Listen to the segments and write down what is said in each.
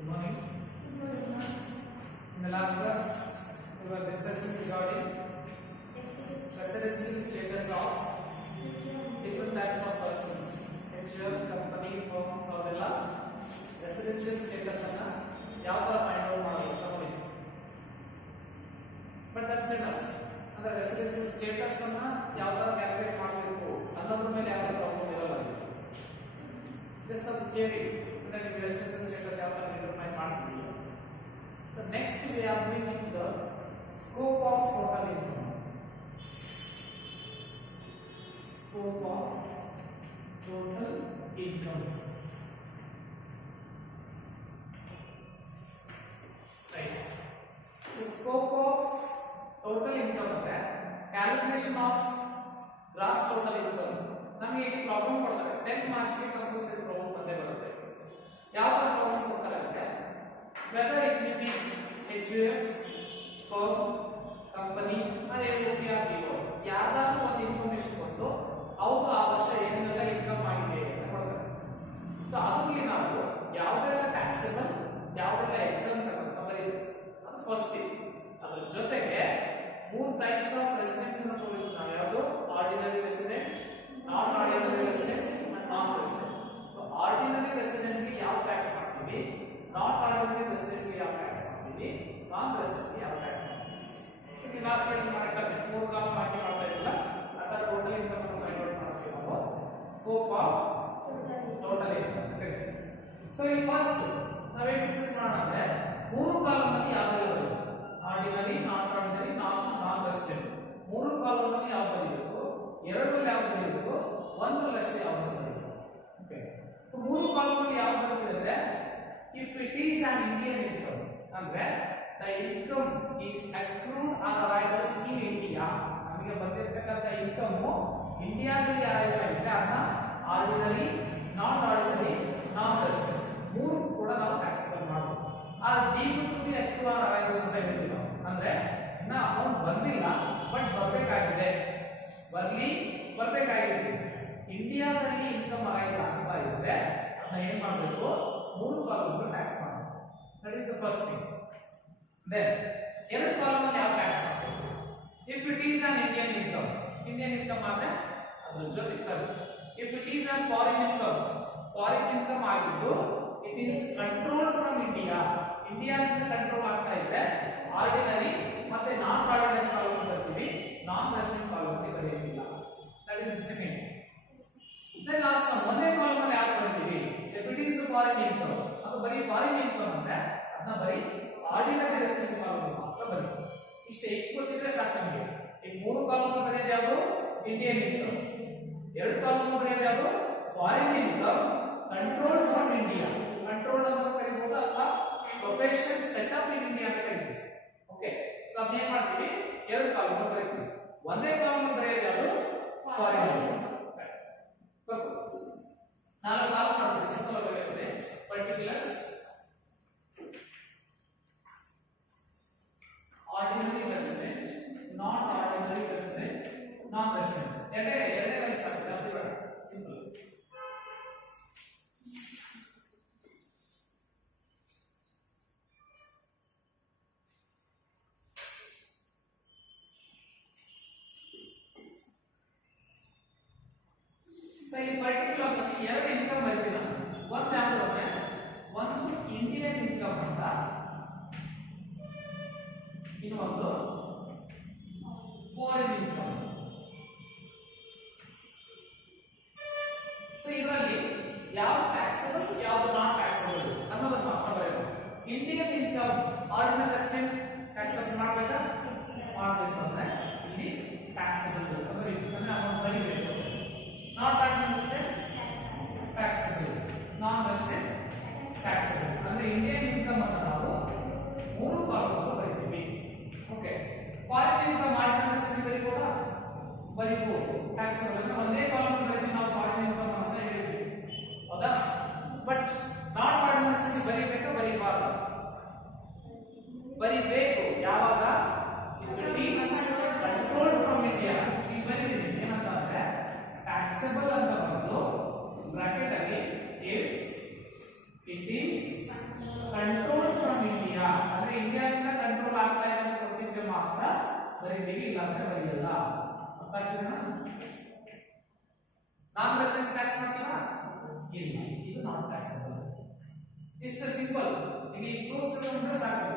Good morning. In the last class, we were discussing regarding residential status of different types of persons. HF, company, firm, ಅವೆಲ್ಲ residential status ಅನ್ನ ಯಾವ ತರ find out ಮಾಡಬೇಕು ನೋಡಿ. But that's enough. ಅಂದ್ರೆ residential status ಅನ್ನ ಯಾವ ತರ ಕ್ಯಾಲ್ಕುಲೇಟ್ ಮಾಡಬೇಕು ಅನ್ನೋದ್ರ ಮೇಲೆ ಯಾವ ಪ್ರಾಬ್ಲಮ್ ಇರಲ್ಲ. Just some theory. Then the residential status ಯಾವ ತರ ಡಿಟರ್ಮೈನ್ ಮಾಡ್ತೀವಿ. So next we are going into the scope of total income. Scope of total income. Right. So scope of total income ಅಂದ್ರೆ calculation of gross total income. ನಮಗೆ ಈ problem ಕೊಡ್ತಾರೆ 10 marks ಗೆ compulsory problem ಬಂದೇ ಬರುತ್ತೆ. ಯಾವ ತರ ಪ್ರಾಬ್ಲಮ್ ಕೊಡ್ತಾರೆ ಅಂದ್ರೆ whether it may be HUF, firm, company or AOPRBO ಯಾವ್ದಾದ್ರು ಒಂದು ಇನ್ಫಾರ್ಮೇಶನ್ ಕೊಟ್ಟು ಅವ್ರ ಅವಶ್ಯ ಏನೆಲ್ಲ ಇನ್ಕಮ್ ಆಗಿದೆ ಅಂತ ಕೊಡ್ತಾರೆ. ಸೊ ಅದರಲ್ಲಿ ನಾವು ಯಾವ್ದೆಲ್ಲ ಟ್ಯಾಕ್ಸಬಲ್ ಯಾವ್ದೆಲ್ಲ ಎಕ್ಸೆಂಪ್ಟ್ ಅಂತ ಬರೀಬೇಕು. ಅದು ಫಸ್ಟ್ ಥಿಂಗ್. ಅದರ ಜೊತೆಗೆ ಮೂರು ಟೈಪ್ಸ್ ಆಫ್ ರೆಸಿಡೆನ್ಸ್ ಅನ್ನು ತಗೊಳ್ತೀವಿ ನಾವು. ಯಾವುದು ಆರ್ಡಿನರಿ ರೆಸಿಡೆಂಟ್, ನಾನ್ ಆರ್ಡಿನರಿ ರೆಸಿಡೆಂಟ್ ಮತ್ತು ನಾನ್ ರೆಸಿಡೆಂಟ್. ಸೊ ಆರ್ಡಿನರಿ ರೆಸಿಡೆಂಟ್ ಗೆ ಯಾವ ಟ್ಯಾಕ್ಸ್ ಮಾಡ್ತೀವಿ, ನಾನ್ ಆರ್ಡಿನರಿ ರೆಸಿಡೆಂಟ್ ಗೆ ಯಾವ ಟ್ಯಾಕ್ಸ್ ಮಾಡ್ತೀವಿ, ನಾನ್ ರೆಸಿಡೆಂಟ್ ಗೆ ಯಾವ ಟ್ಯಾಕ್ಸ್ ಮಾಡ್ತೀವಿ. ಈ ಲಾಸ್ಟ್ ಕ್ಲಾಸ್ ಮಾಡ್ತಾರೆ ಮೂರು ಕಾಲಮ್ ಹಾಕಿ ಮಾಡ್ತಾ ಇರಲಿಲ್ಲ. ಅದರ ಟೋಟಲ್ ಇನ್ಕಮ್ ಅನ್ನು ಫೈಂಡ್ ಔಟ್ ಮಾಡ್ತೀವಿ ನಾವು. Scope of total income. So ಈ ಫಸ್ಟ್ ನಾವೇ ಡಿಸ್ಕಸ್ ಮಾಡೋಣ. ಮೂರು ಕಾಲಮ್ ಅಲ್ಲಿ ಯಾವ್ದು ಬರುತ್ತೆ, ordinary, non ordinary, non resident. ಮೂರು ಕಾಲಮ್ ಅಲ್ಲಿ ಯಾವ್ದು ಬರಬೇಕು, ಎರಡರಲ್ಲಿ ಯಾವ್ದು ಬರಬೇಕು, ಒಂದರಲ್ಲಿ ಅಷ್ಟೇ ಯಾವ್ದು ಬರಬೇಕು. ಓಕೆ. ಸೊ ಮೂರು ಕಾಲಮ್ ಅಲ್ಲಿ ಯಾವ್ದು ಬರುತ್ತೆ, if it is an Indian income ಅಂದ್ರೆ the income is accrued or arising in India. ನಮಗೆ ಬಂದಿರತಕ್ಕಂತ ಇನ್ಕಮ್ ಇಂಡಿಯಾದಲ್ಲಿ ಅರೈಸ್ ಆಗಿದೆ. ಅದನ್ನ ordinary, non ordinary, non resident ಮೂರು ಕೂಡ ನಾವು ಟ್ಯಾಕ್ಸ್ ಮಾಡಬಹುದು. ಆ due to be accrued or arising ಅಂತ ಹೇಳ್ತೀವಿ ನಾವು. ಅಂದ್ರೆ ಇನ್ನ ಅಮೌಂಟ್ ಬಂದಿಲ್ಲ ಬಟ್ ಬರಬೇಕಾಗಿದೆ, ಬರಬೇಕಾಗಿದೆ. ಇಂಡಿಯಾದಲ್ಲಿ ಇನ್ಕಮ್ ಅರೈಸ್ ಆಗ್ತಾ ಇದ್ರೆ ಅದನ್ನ ಏನ್ ಮಾಡಬೇಕು, ಮೂರು ಕಾಲಮ್ ಟ್ಯಾಕ್ಸ್ ಮಾಡಬೇಕು. That is the first thing. Then ಎರಡು ಕಾಲಮ್ ಅಲ್ಲಿ ಯಾವ ಟ್ಯಾಕ್ಸ್ ಮಾಡಬೇಕು, if it is an Indian income ಆದ್ರೆ ಅದರ ಜೊತೆಗೆ sir, if it is an foreign income ಆಗಿದ್ದು ಇಟ್ ಈಸ್ ಕಂಟ್ರೋಲ್ಡ್ ಫ್ರಮ್ ಇಂಡಿಯಾದಿಂದ ಕಂಟ್ರೋಲ್ ಆಗ್ತಾ ಇದ್ರೆ ಆರ್ಡಿನರಿ ಮತ್ತೆ ನಾನ್ ಆರ್ಡಿನರಿ ಕಾಲಮ್ ಬರ್ತೀವಿ, ನಾನ್ ರೆಸಿಡೆಂಟ್ ಕಾಲಮ್ ಬರೆಯೋದಿಲ್ಲ. That is the second. Then last ಒಂದೇ ಕಾಲಮ್ ಅಲ್ಲಿ ಯಾರು ಬರ್ತೀವಿ, if it is the foreign income, ಅದು ಬರೀ ಫಾರಿನ್ ಇನ್ಕಮ್ ಅಂದ್ರೆ ಅದನ್ನ ಬರೀ ಆರ್ಡಿನರಿ ರೆಸಿಡೆಂಟ್ ಕಾಲಮ್ ಮಾತ್ರ ಬರೀ. ಎಷ್ಟು ಗೊತ್ತಿದ್ರೆ ಸಾಕು ನಮಗೆ. ಈ ಮೂರು ಕಾಲಮ್ ಬರೆಯೋದು ಯಾವುದು, ಇಂಡಿಯನ್ ಇನ್ಕಮ್. ಎರಡು ಕಾಲಮ್ ಬರೆಯೋದು ಯಾವುದು, foreign income controlled from India. Controlled ಅಂತ ಕರೀಬಹುದು ಅಥವಾ ಪ್ರೊಫೆಷನ್ ಸೆಟಪ್ ಇನ್ ಇಂಡಿಯಾ ಅಂತ ಕರೀತೀವಿ. ಓಕೆ. ಸೊ ಅದನ್ನ ಏನ್ ಮಾಡ್ತೀವಿ, ಎರಡು ಕಾಲಮ್ ಬರೀತೀವಿ. ಒಂದೇ ಕಾಲಮ್ ಬರೆಯೋದು ಯಾವುದು, ಫಾರಿನ್ ಇನ್ಕಮ್. ನಾಲ್ಕು ಕಾಲಮ್ ಮಾಡ್ತೀವಿ, ಸಿಂಪಲ್ ಆಗಿ ಬರೆಯುತ್ತದೆ. ಪರ್ಟಿಕ್ಯುಲರ್ಸ್, ಆರ್ಡಿನರಿ ರೆಸಿಡೆಂಟ್, ನಾನ್ ಆರ್ಡಿನರಿ ರೆಸಿಡೆಂಟ್, ನಾನ್ ರೆಸಿಡೆಂಟ್. ಎರಡೇ ಲೈನ್ಸ್ ಆಗುತ್ತೆ, ಜಾಸ್ತಿ ಬೇಡ, ಸಿಂಪಲ್. ಸೊ ಈ ಪರ್ಟಿಕ್ಯುಲರ್ಸ್ ಅಲ್ಲಿ ಎರಡು ಇನ್ಕಮ್ ಬರ್ತೀವಿ ನಾವು. ಒಂದು ಯಾವುದು ಅಂದ್ರೆ ಒಂದು ಇಂಡಿಯನ್ ಇನ್ಕಮ್ ಅಂತ, ಇನ್ನೊಂದು ಫಾರಿನ್ ಇನ್ಕಮ್. ಸೊ ಇದರಲ್ಲಿ ಯಾವ ಟ್ಯಾಕ್ಸಬಲ್ ಯಾವುದು ನಾನ್ ಟ್ಯಾಕ್ಸಬಲ್ ಅನ್ನೋದನ್ನ ಮಾತ್ರ ಬರೆಯಬೇಕು. Indian income ordinary resident taxable ಮಾಡಬೇಕಾ, ಮಾಡಬೇಕು ಅಂದ್ರೆ ಇಲ್ಲಿ ಟ್ಯಾಕ್ಸಬಲ್ ಬರೀಬೇಕು, ಅಂದ್ರೆ ಅಮೌಂಟ್ ಬರೀಬೇಕು. Non ordinary resident taxable, non resident taxable. ಅಂದ್ರೆ ಇಂಡಿಯನ್ ಇನ್ಕಮ್ ಅನ್ನು ನಾವು ಮೂರು ಕಾಲಮ್ ಬರೀತೀವಿ. Okay. Foreign income ordinary resident ಬರೀಬಹುದು, ಟ್ಯಾಕ್ಸಬಲ್ ಅಂದ್ರೆ ಒಂದೇ ಕಾಲಮ್ ಬರೀತೀವಿ ನಾವು ಫಾರಿನ್ ಇನ್ಕಮ್ ಅಂತ ಹೇಳಿದ್ವಿ, ಹೌದಾ? ಬಟ್ ನಾನ್ ಆರ್ಡಿನರಿ ರೆಸಿಡೆಂಟ್ ಬರೀಬೇಕಾ, ಬರೀಬಾರದು? ಬರೀಬೇಕು. ಯಾವಾಗ, if it is controlled from India. ಈಗ ಬರೀತೀವಿ ಏನಂತಂದ್ರೆ ಟ್ಯಾಕ್ಸಬಲ್ ಅಂತ ಬಂದು ಬ್ರಾಕೆಟ್ ಅಲ್ಲಿ if it is control from India ಅಂದ್ರೆ ಇಂಡಿಯಾದಿಂದ ಕಂಟ್ರೋಲ್ ಆಗ್ತಾ ಇದೆ ಅಂತ ಕೊಟ್ಟಿದ್ರೆ ಮಾತ್ರ ಬರೀತೀವಿ, ಇಲ್ಲ ಅಂದ್ರೆ ಬರೆಯಲ್ಲ. ಅರ್ಥ ಆಗ್ತಿದೆನಾ? ನಾನ್ ರೆಸಿಡೆಂಟ್ ಟ್ಯಾಕ್ಸ್ ಮಾಡ್ತೀರಾ? ಇಲ್ಲ, ಇದು ನಾನ್ ಟ್ಯಾಕ್ಸಬಲ್. It's simple. ಈಗ ಇಷ್ಟು ಅಂದ್ರೆ ಸಾಕು.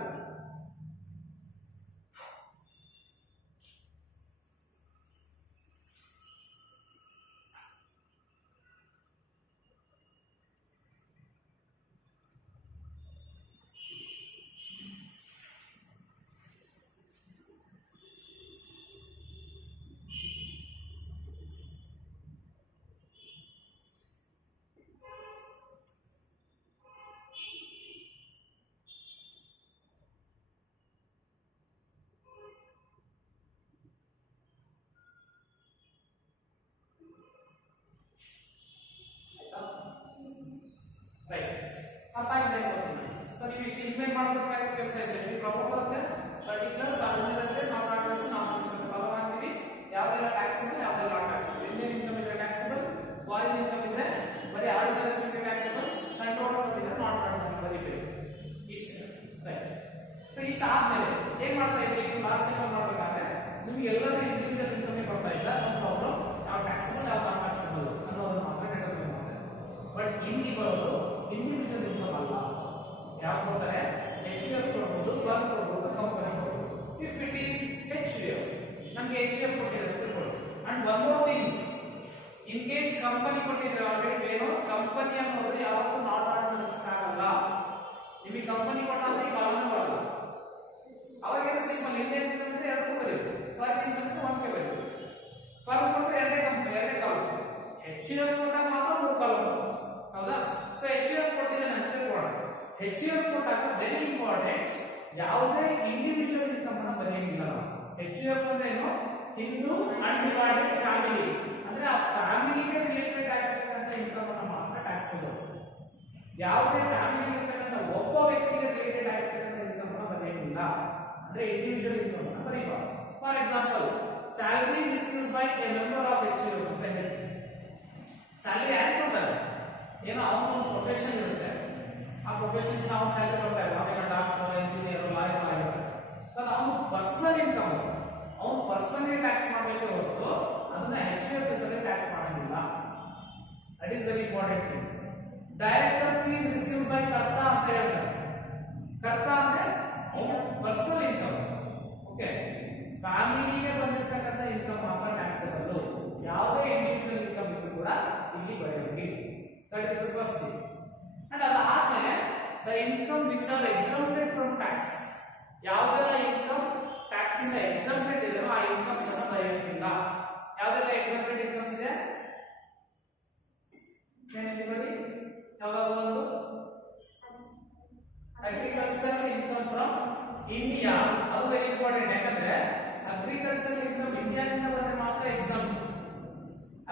ಸೊ ನೀವು ಇಷ್ಟು ಇಂಪ್ಲಿಮೆಂಟ್ ಮಾಡಬೇಕಾದ ಕೆಲಸ ಇದೆ. ನೀವು ಪ್ರಾಬ್ಲಮ್ ಬರುತ್ತೆ ಪರ್ಟಿಕ್ಯುಲರ್ ಸಾರ್ವಜನಿಕ ಅಸೆಟ್, ನಾನ್ ಟ್ಯಾಕ್ಸಬಲ್, ನಾನ್ ಟ್ಯಾಕ್ಸಬಲ್ ಫಾಲೋ ಮಾಡ್ತೀವಿ. ಯಾವೆಲ್ಲ ಟ್ಯಾಕ್ಸಬಲ್, ಯಾವೆಲ್ಲ ನಾನ್ ಟ್ಯಾಕ್ಸಬಲ್. ಇಂಡಿಯನ್ ಇನ್ಕಮ್ ಇದ್ರೆ ಟ್ಯಾಕ್ಸಬಲ್, ಫಾರಿನ್ ಇನ್ಕಮ್ ಇದ್ರೆ ಬರೀ origin asset taxable, control from ಇದ್ರೆ ನಾನ್ ಟ್ಯಾಕ್ಸಬಲ್ ಬರೀಬೇಕು. ಇಷ್ಟು ರೈಟ್. ಸೊ ಇಷ್ಟು ಆದ್ಮೇಲೆ ಏನ್ ಮಾಡ್ತಾ ಇದ್ದೀವಿ? ನೀವು ಲಾಸ್ಟ್ ಟೈಮ್ ಮಾಡಬೇಕಾದ್ರೆ ನಿಮ್ಗೆ ಎಲ್ಲರೂ ಇಂಡಿವಿಜುವಲ್ ಇನ್ಕಮ್ ಬರ್ತಾ ಇಲ್ಲ. ನೋ ಪ್ರಾಬ್ಲಮ್, ಯಾವ ಟ್ಯಾಕ್ಸಬಲ್ ಯಾವ ನಾನ್ ಟ್ಯಾಕ್ಸಬಲ್ ಅನ್ನೋದನ್ನ ಮಾತ್ರ ಡಿಟರ್ಮೈನ್ ಮಾಡ್ತಾರೆ. ಬಟ್ ಇಲ್ಲಿ ಬರೋದು ಇಂಡಿವಿಜುವಲ್ ಇನ್ಕಮ್ ಅಲ್ಲ. ಯಾವ ಕೊಡ್ತಾರೆ? HUF ಕೊಡ್ಬೋದು, ಫರ್ಮ್ ಕೊಡ್ಬೋದು, ಕಂಪನಿ ಕೊಡ್ಬೋದು. ಇಫ್ ಇಟ್ ಈಸ್ HUF, ನಮಗೆ HUF ಕೊಟ್ಟಿದ್ದಾರೆ ತಿಳ್ಕೊಳ್ಳಿ. And one more thing, in case company ಕೊಟ್ಟಿದ್ರೆ ಆಲ್ರೆಡಿ ಏನು ಕಂಪನಿ ಅನ್ನೋದು ಯಾವತ್ತೂ ನಾಟ್ ಆಗಲ್ಲ. ನಿಮಗೆ ಕಂಪನಿ ಕೊಟ್ಟಾದ್ರೆ ಈಗ ಅವನು ಬರಲ್ಲ. ಅವಾಗೇನು ಸಿಂಪಲ್, ಇಂಡಿಯನ್ ಇನ್ಕಮ್ ಅಂದ್ರೆ ಎರಡಕ್ಕೂ ಬರೀಬೇಕು, ಫರ್ಮ್ ಇನ್ಕಮ್ ಅಂದ್ರೆ ಒಂದಕ್ಕೆ ಬರೀಬೇಕು. ಫರ್ಮ್ ಕೊಟ್ಟರೆ ಎರಡೇ ಕಾಲಮ್, HUF ಕೊಟ್ಟಾಗ ಮಾತ್ರ 3 ಕಾಲಮ್. ಹೌದಾ? ಸೊ HUF ಕೊಟ್ಟಿದ್ರೆ ಅಂತ ತಿಳ್ಕೊಳ್ಳೋಣ. HUF ಕೊಟ್ಟಾಗ ವೆರಿ ಇಂಪಾರ್ಟೆಂಟ್, ಯಾವುದೇ ಇಂಡಿವಿಜುವಲ್ ಇನ್ಕಮ್ ಅನ್ನ ಬರೆಯಂಗಿಲ್ಲ. HUF ಅಂದ್ರೆ ಏನು? ಹಿಂದೂ ಅನ್ಡಿವೈಡೆಡ್ ಫ್ಯಾಮಿಲಿ ಅಂದ್ರೆ ಆ ಫ್ಯಾಮಿಲಿಗೆ ರಿಲೇಟೆಡ್ ಆಗಿರ್ತಕ್ಕಂಥ ಇನ್ಕಮ್ ಅನ್ನ ಮಾತ್ರ ಟ್ಯಾಕ್ಸಬಲ್. ಯಾವುದೇ ಫ್ಯಾಮಿಲಿ ಇರ್ತಕ್ಕಂಥ ಒಬ್ಬ ವ್ಯಕ್ತಿಗೆ ರಿಲೇಟೆಡ್ ಆಗಿರ್ತಕ್ಕಂಥ ಇನ್ಕಮ್ ಅನ್ನ ಬರೆಯಂಗಿಲ್ಲ. ಅಂದ್ರೆ ಇಂಡಿವಿಜುವಲ್ ಇನ್ಕಮ್ ಅನ್ನ ಬರೀಬಾರ್ದು. For example, salary received by a member of HUF ಅಂತ ಹೇಳಿ. ಸ್ಯಾಲರಿ ಯಾರು ಕೊಡ್ತಾರೆ? ಏನೋ ಅವನ ಒಂದು ಪ್ರೊಫೆಷನ್ ಇರುತ್ತೆ, ಆ ಪ್ರೊಫೆಷನ್ ನಾವು ಸ್ಯಾಲರಿ ಕೊಡ್ತಾ ಇಲ್ಲ. ಅವೆಲ್ಲ ಡಾಕ್ಟರ್, ಇಂಜಿನಿಯರ್, ಲಾಯರ್ ಆಗಿರ್ತಾರೆ. ಸೊ ಅವನು ಪರ್ಸನಲ್ ಇನ್ಕಮ್, ಅವನು ಪರ್ಸನಲಿ ಟ್ಯಾಕ್ಸ್ ಮಾಡಬೇಕು ಹೊರತು ಅದನ್ನ HUF ಹೆಸರಲ್ಲಿ ಟ್ಯಾಕ್ಸ್ ಮಾಡಂಗಿಲ್ಲ. That is very important thing. Director fees received by ಕರ್ತ ಅಂತ ಹೇಳ್ತಾರೆ. ಕರ್ತ ಅಂದ್ರೆ ಪರ್ಸನಲ್ ಇನ್ಕಮ್. ಓಕೆ, ಫ್ಯಾಮಿಲಿಗೆ ಬಂದಿರತಕ್ಕಂಥ ಇನ್ಕಮ್ ಮಾತ್ರ ಟ್ಯಾಕ್ಸಬಲ್. ಯಾವುದೇ ಇಂಡಿವಿಜುವಲ್ ಇನ್ಕಮ್ ಇದ್ರೂ ಕೂಡ ಇಲ್ಲಿ ಬರೆಯೋಗಿ. That is the first thing. And ಅದಾದ್ಮೇಲೆ the income which are exempted from tax. ಯಾವುದೆಲ್ಲ ಇನ್ಕಮ್ ಟ್ಯಾಕ್ಸ್ ಇಂದ ಎಕ್ಸಮ್ಪ್ಟೆಡ್ ಇದೆಯೋ ಆ ಇನ್ಕಮ್ಸ್ ಅನ್ನು ಬರೆಯೋದಿಲ್ಲ. ಯಾವುದೆಲ್ಲ ಎಕ್ಸಮ್ಪ್ಟೆಡ್ ಇನ್ಕಮ್ಸ್ ಇದೆ? ಯಾವ್ದಾದ್ರು ಒಂದು ಅಗ್ರಿಕಲ್ಚರ್ ಇನ್ಕಮ್ ಫ್ರಮ್ ಇಂಡಿಯಾ, ಅದು ವೆರಿ ಇಂಪಾರ್ಟೆಂಟ್. ಯಾಕಂದ್ರೆ ಅಗ್ರಿಕಲ್ಚರ್ ಇನ್ಕಮ್ ಇಂಡಿಯಾದಿಂದ ಬಂದ್ರೆ ಮಾತ್ರ ಎಕ್ಸಾಮ್.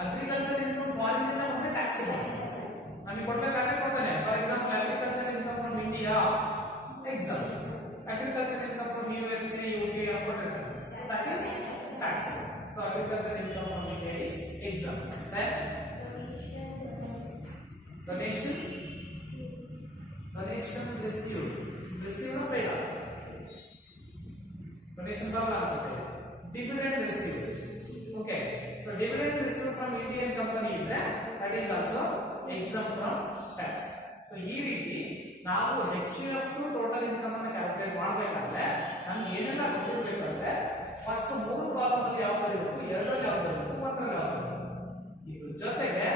ಅಗ್ರಿಕಲ್ಚರ್ ಇನ್ಕಮ್ ಫಾರಿನ್ ಇಂದ ಬಂದ್ರೆ ಟ್ಯಾಕ್ಸಬಲ್. ನಮಗೆ ಕೊಡ್ಬೇಕಾದ್ರೆ ಕೊಡ್ತಾನೆ. For example, agriculture income from India exempt, agriculture income from USA, UK ಕೊಟ್ಟಿರ್ತಾರೆ. So that is taxable. So agriculture income from India is exempt. Then donation received ಬೇಡ, donation problem ಆಗುತ್ತೆ. dividend received. Okay, so dividend received from Indian company ಇದ್ರೆ that is also exempt from tax. So ಈ ರೀತಿ ನಾವು HUF total income ಅನ್ನು calculate ಮಾಡಬೇಕಾದ್ರೆ ನಮ್ಗೆ ಏನೆಲ್ಲ ಗೊತ್ತಿರಬೇಕಂದ್ರೆ ಫಸ್ಟ್ 3 ಕಾಲಮ್ ಅಲ್ಲಿ ಯಾವ ಬರಬೇಕು, 2ರಲ್ಲಿ ಯಾವ ಬರಬೇಕು, 1ರಲ್ಲಿ ಯಾವ ಬರಬೇಕು. ಇದ್ರ ಜೊತೆಗೆ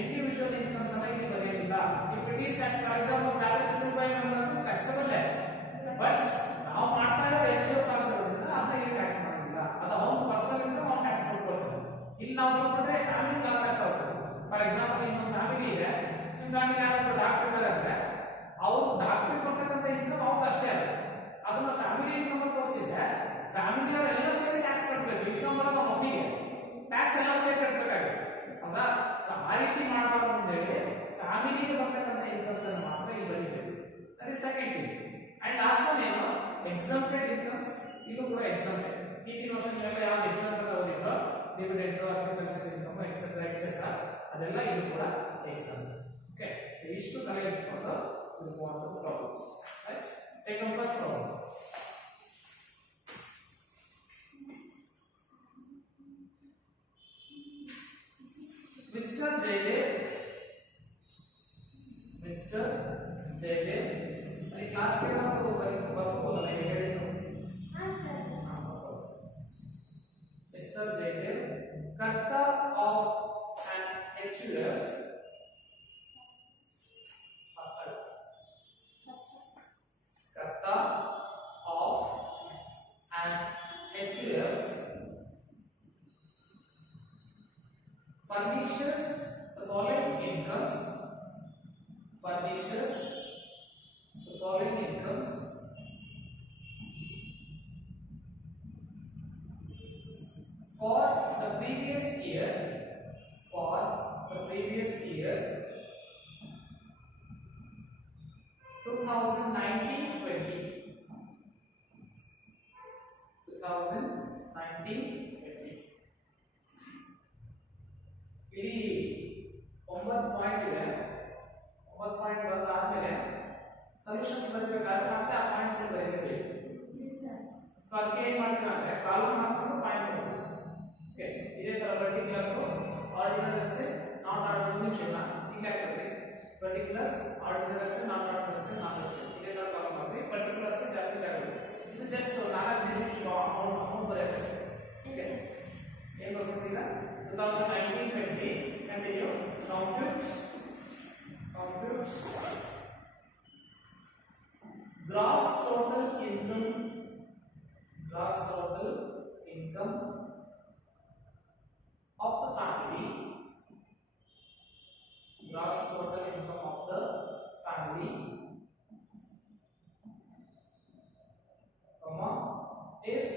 ಇಂಡಿವಿಜುವಲ್ ಇನ್ಕಮ್ಸ್ ಅನ್ನ ಇಲ್ಲಿ ಬರೆಯಲಿಲ್ಲ. If it is tax, for example salary received by member taxable, but ನಾವು ಮಾಡ್ತಾ ಇರೋದು HUF ಆಗಿರೋದ್ರಿಂದ ಅದನ್ನ ಇಲ್ಲಿ ಟ್ಯಾಕ್ಸ್ ಮಾಡೋದಿಲ್ಲ. ಅದು ಅವನ ಪರ್ಸನಲ್ ಇನ್ಕಮ್ ಅವ್ನು ಟ್ಯಾಕ್ಸ್ ಕೊಡ್ಕೊಳ್ತಾನೆ. ಇಲ್ಲಿ ನಾವು ನೋಡ್ಕೊಂಡ್ರೆ ಫ್ಯಾಮಿಲಿ ಲಾಸ್ ಆಗ್ತಾ ಹೋಗ್ತದೆ. ಫಾರ್ ಎಕ್ಸಾಂಪಲ್, ಇನ್ನೊಂದು ಫ್ಯಾಮಿಲಿ ಇದೆ, ನಿಮ್ಮ ಫ್ಯಾಮಿಲಿ ಯಾರಾದ್ರೂ ಡಾಕ್ಟರ್ ಇದ್ದಾರೆ ಅಂದ್ರೆ ಅವ್ರು ಡಾಕ್ಟರ್ ಕೊಡ್ತಕ್ಕಂಥ ಇನ್ಕಮ್ ಅವ್ರು ಅಷ್ಟೇ ಅಲ್ಲ, ಅದನ್ನ ಫ್ಯಾಮಿಲಿ ಇನ್ಕಮ್ ಅಂತ ತೋರಿಸಿದ್ರೆ ಫ್ಯಾಮಿಲಿ ಅವರೆಲ್ಲ ಸೇರಿ ಟ್ಯಾಕ್ಸ್ ಕಟ್ಟಬೇಕು. ಇನ್ಕಮ್ ಬರೋದು ನಮ್ಮ ಮಮ್ಮಿಗೆ, ಟ್ಯಾಕ್ಸ್ ಎಲ್ಲ ಸೇರಿ ಕಟ್ಟಬೇಕಾಗುತ್ತೆ. ಹೌದಾ? ಸೊ ಆ ರೀತಿ ಮಾಡಬಾರ್ದು ಅಂತ ಹೇಳಿ ಫ್ಯಾಮಿಲಿಗೆ ಬರ್ತಕ್ಕಂಥ ಇನ್ಕಮ್ಸ್ ಅನ್ನು ಮಾತ್ರ ಇಲ್ಲಿ ಬರೀಬೇಕು. That is second thing. And last one ಏನು, ಎಕ್ಸಮ್ಪ್ಟೆಡ್ ಇನ್ಕಮ್ಸ್. ಇದು ಕೂಡ ಎಕ್ಸಮ್ಪ್ಟೆಡ್. ಈ ವರ್ಷ ನೀವೆಲ್ಲ ಯಾವ್ದು ಎಕ್ಸಾಮ್ ಅಂತ ಓದಿದ್ರು, dividend, agriculture income etcetera etcetera, ಅದೆಲ್ಲ ಇದು ಕೂಡ ಎಕ್ಸಾಮ್. ಓಕೆ, ಸೊ ಇಷ್ಟು ತಲೆ ಇಟ್ಕೊಂಡು we go on to the problems. Right? Take the first problem. Mr. Jaydev, अरे क्लास के ना तो वर्क बोला नहीं है हाँ सर Mr. Jaydev, कर्ता of an HUF कर्ता of an HUF furnishes the following incomes for the previous year 2019-20 ಇಲ್ಲಿ 9 ಪಾಯಿಂಟ್ ಇದೆ 9 ಪಾಯಿಂಟ್ ಬರೆದಾದ್ಮೇಲೆ ಸೊಲ್ಯೂಷನ್ ಬರಬೇಕಾದ್ರೆ ಮತ್ತೆ ಆ ಪಾಯಿಂಟ್ಸ್ ಬರೀಬೇಕು ಸೊ ಅದಕ್ಕೆ ಏನು ಮಾಡ್ತೀರಾ ಅಂದ್ರೆ ಕಾಲಮ್ ಹಾಕ್ಬಿಟ್ಟು ಪಾಯಿಂಟ್ ಬರೋದು ಓಕೆ ಇದೇ ತರ ಪರ್ಟಿಕ್ಯುಲರ್ಸ್ ಆರ್ಡಿನರಿ ಅಷ್ಟೇ ನಾಟ್ ಆರ್ಡಿನರಿ ನಿಮಿಷನ ಈಗ ಹಾಕ್ತೀವಿ ಪರ್ಟಿಕ್ಯುಲರ್ಸ್ ಆರ್ಡಿನರಿ ಅಷ್ಟೇ ನಾಟ್ ಆರ್ಡಿನರಿ ಅಷ್ಟೇ ನಾಟ್ ಅಷ್ಟೇ ಇದೇ ತರ ಕಾಲಮ್ ಹಾಕ್ತೀವಿ ಪರ್ಟಿಕ್ಯುಲರ್ಸ್ ಜಾಸ್ತಿ ಜಾಗ ಇದೆ ಇದು ಜಸ್ಟ್ 4 ಡಿಜಿಟ್ ಅಮೌಂಟ್ ಬರೆಯೋದು ಅಷ್ಟೇ ಓಕೆ ಏನು ಬರ್ತಿಲ್ಲ 2019-20 continue compute gross total income of the family comma if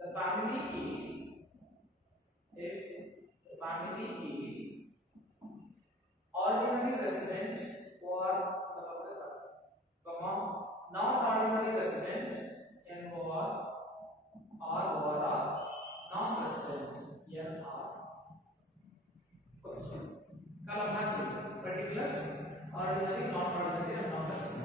the family is ordinary resident or comma not ordinary resident NOR or non-resident NR. Question. Column hatching particulars ordinary, non-ordinary and non-resident.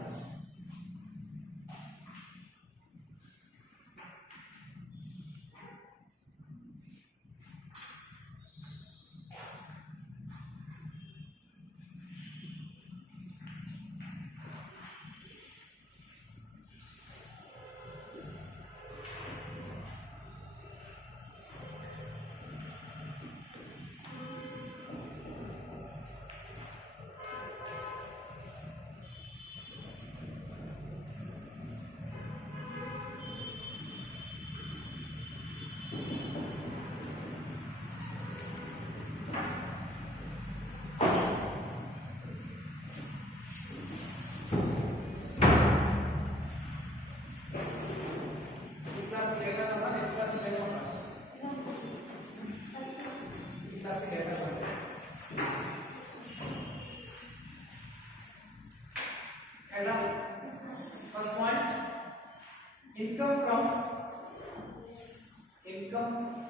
First point, income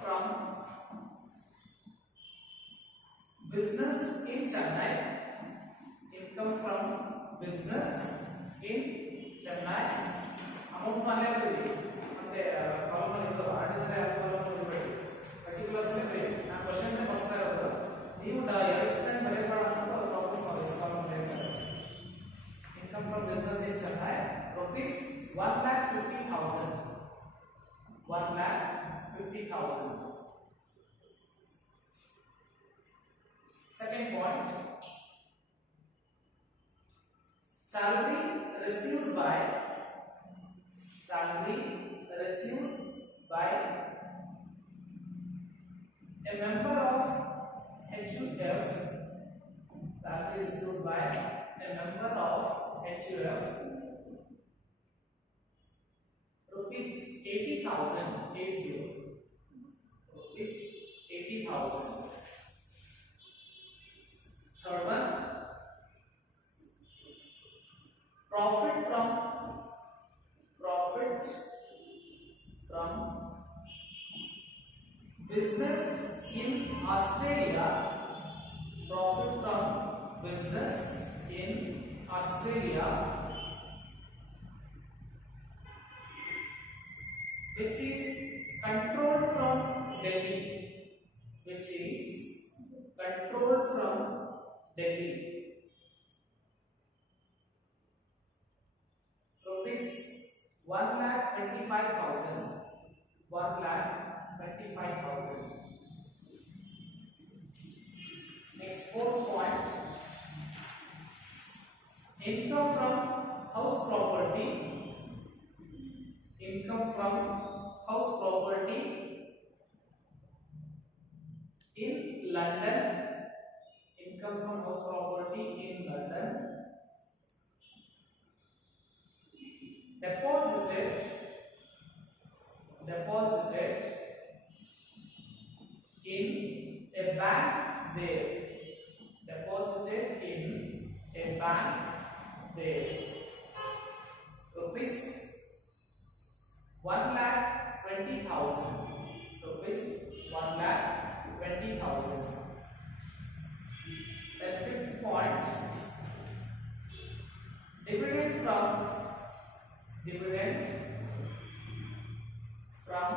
from business in Chennai. Amount mane bari ante column alli ordinary column bari particulars alle bari na question ne ಬರ್ತಾ ಇರೋದು ನೀವು explain ಬರೆಯಬಾರದು ಅಂತ problem column ಬರೆಯಬೇಕು. Income from business in Chennai rupees 1,50,000. Second point, salary received by a member of HUF. Salary received by a member of HUF rupees 80,000. Rupees 80,000. Third one, profit from business in Australia. Profit from business Australia, which is controlled from Delhi, which is controlled from Delhi. Rupees 1,25,000. 1,25,000. Next, fourth point. Income from house property. Income from house property in London. Income from house property in London. Deposited in a bank there. Deposited in a bank there. Rupees 1,20,000. Rupees 1,20,000. Then fifth point. Dividend from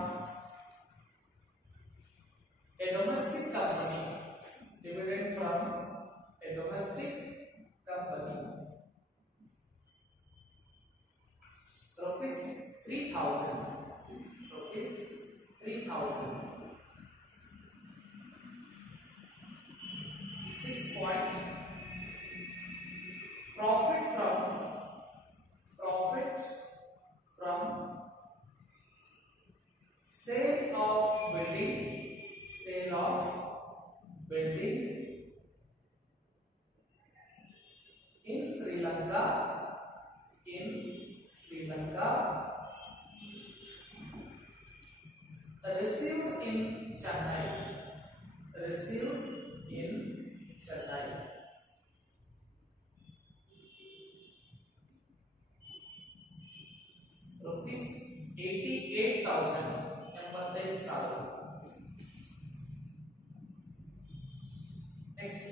a domestic company. Dividend from a domestic company. Rupees 3,000. Rupees 3,000. Sixth point. Profit from sale of building in Sri Lanka, received in Chennai. Rupees 88,000. Next,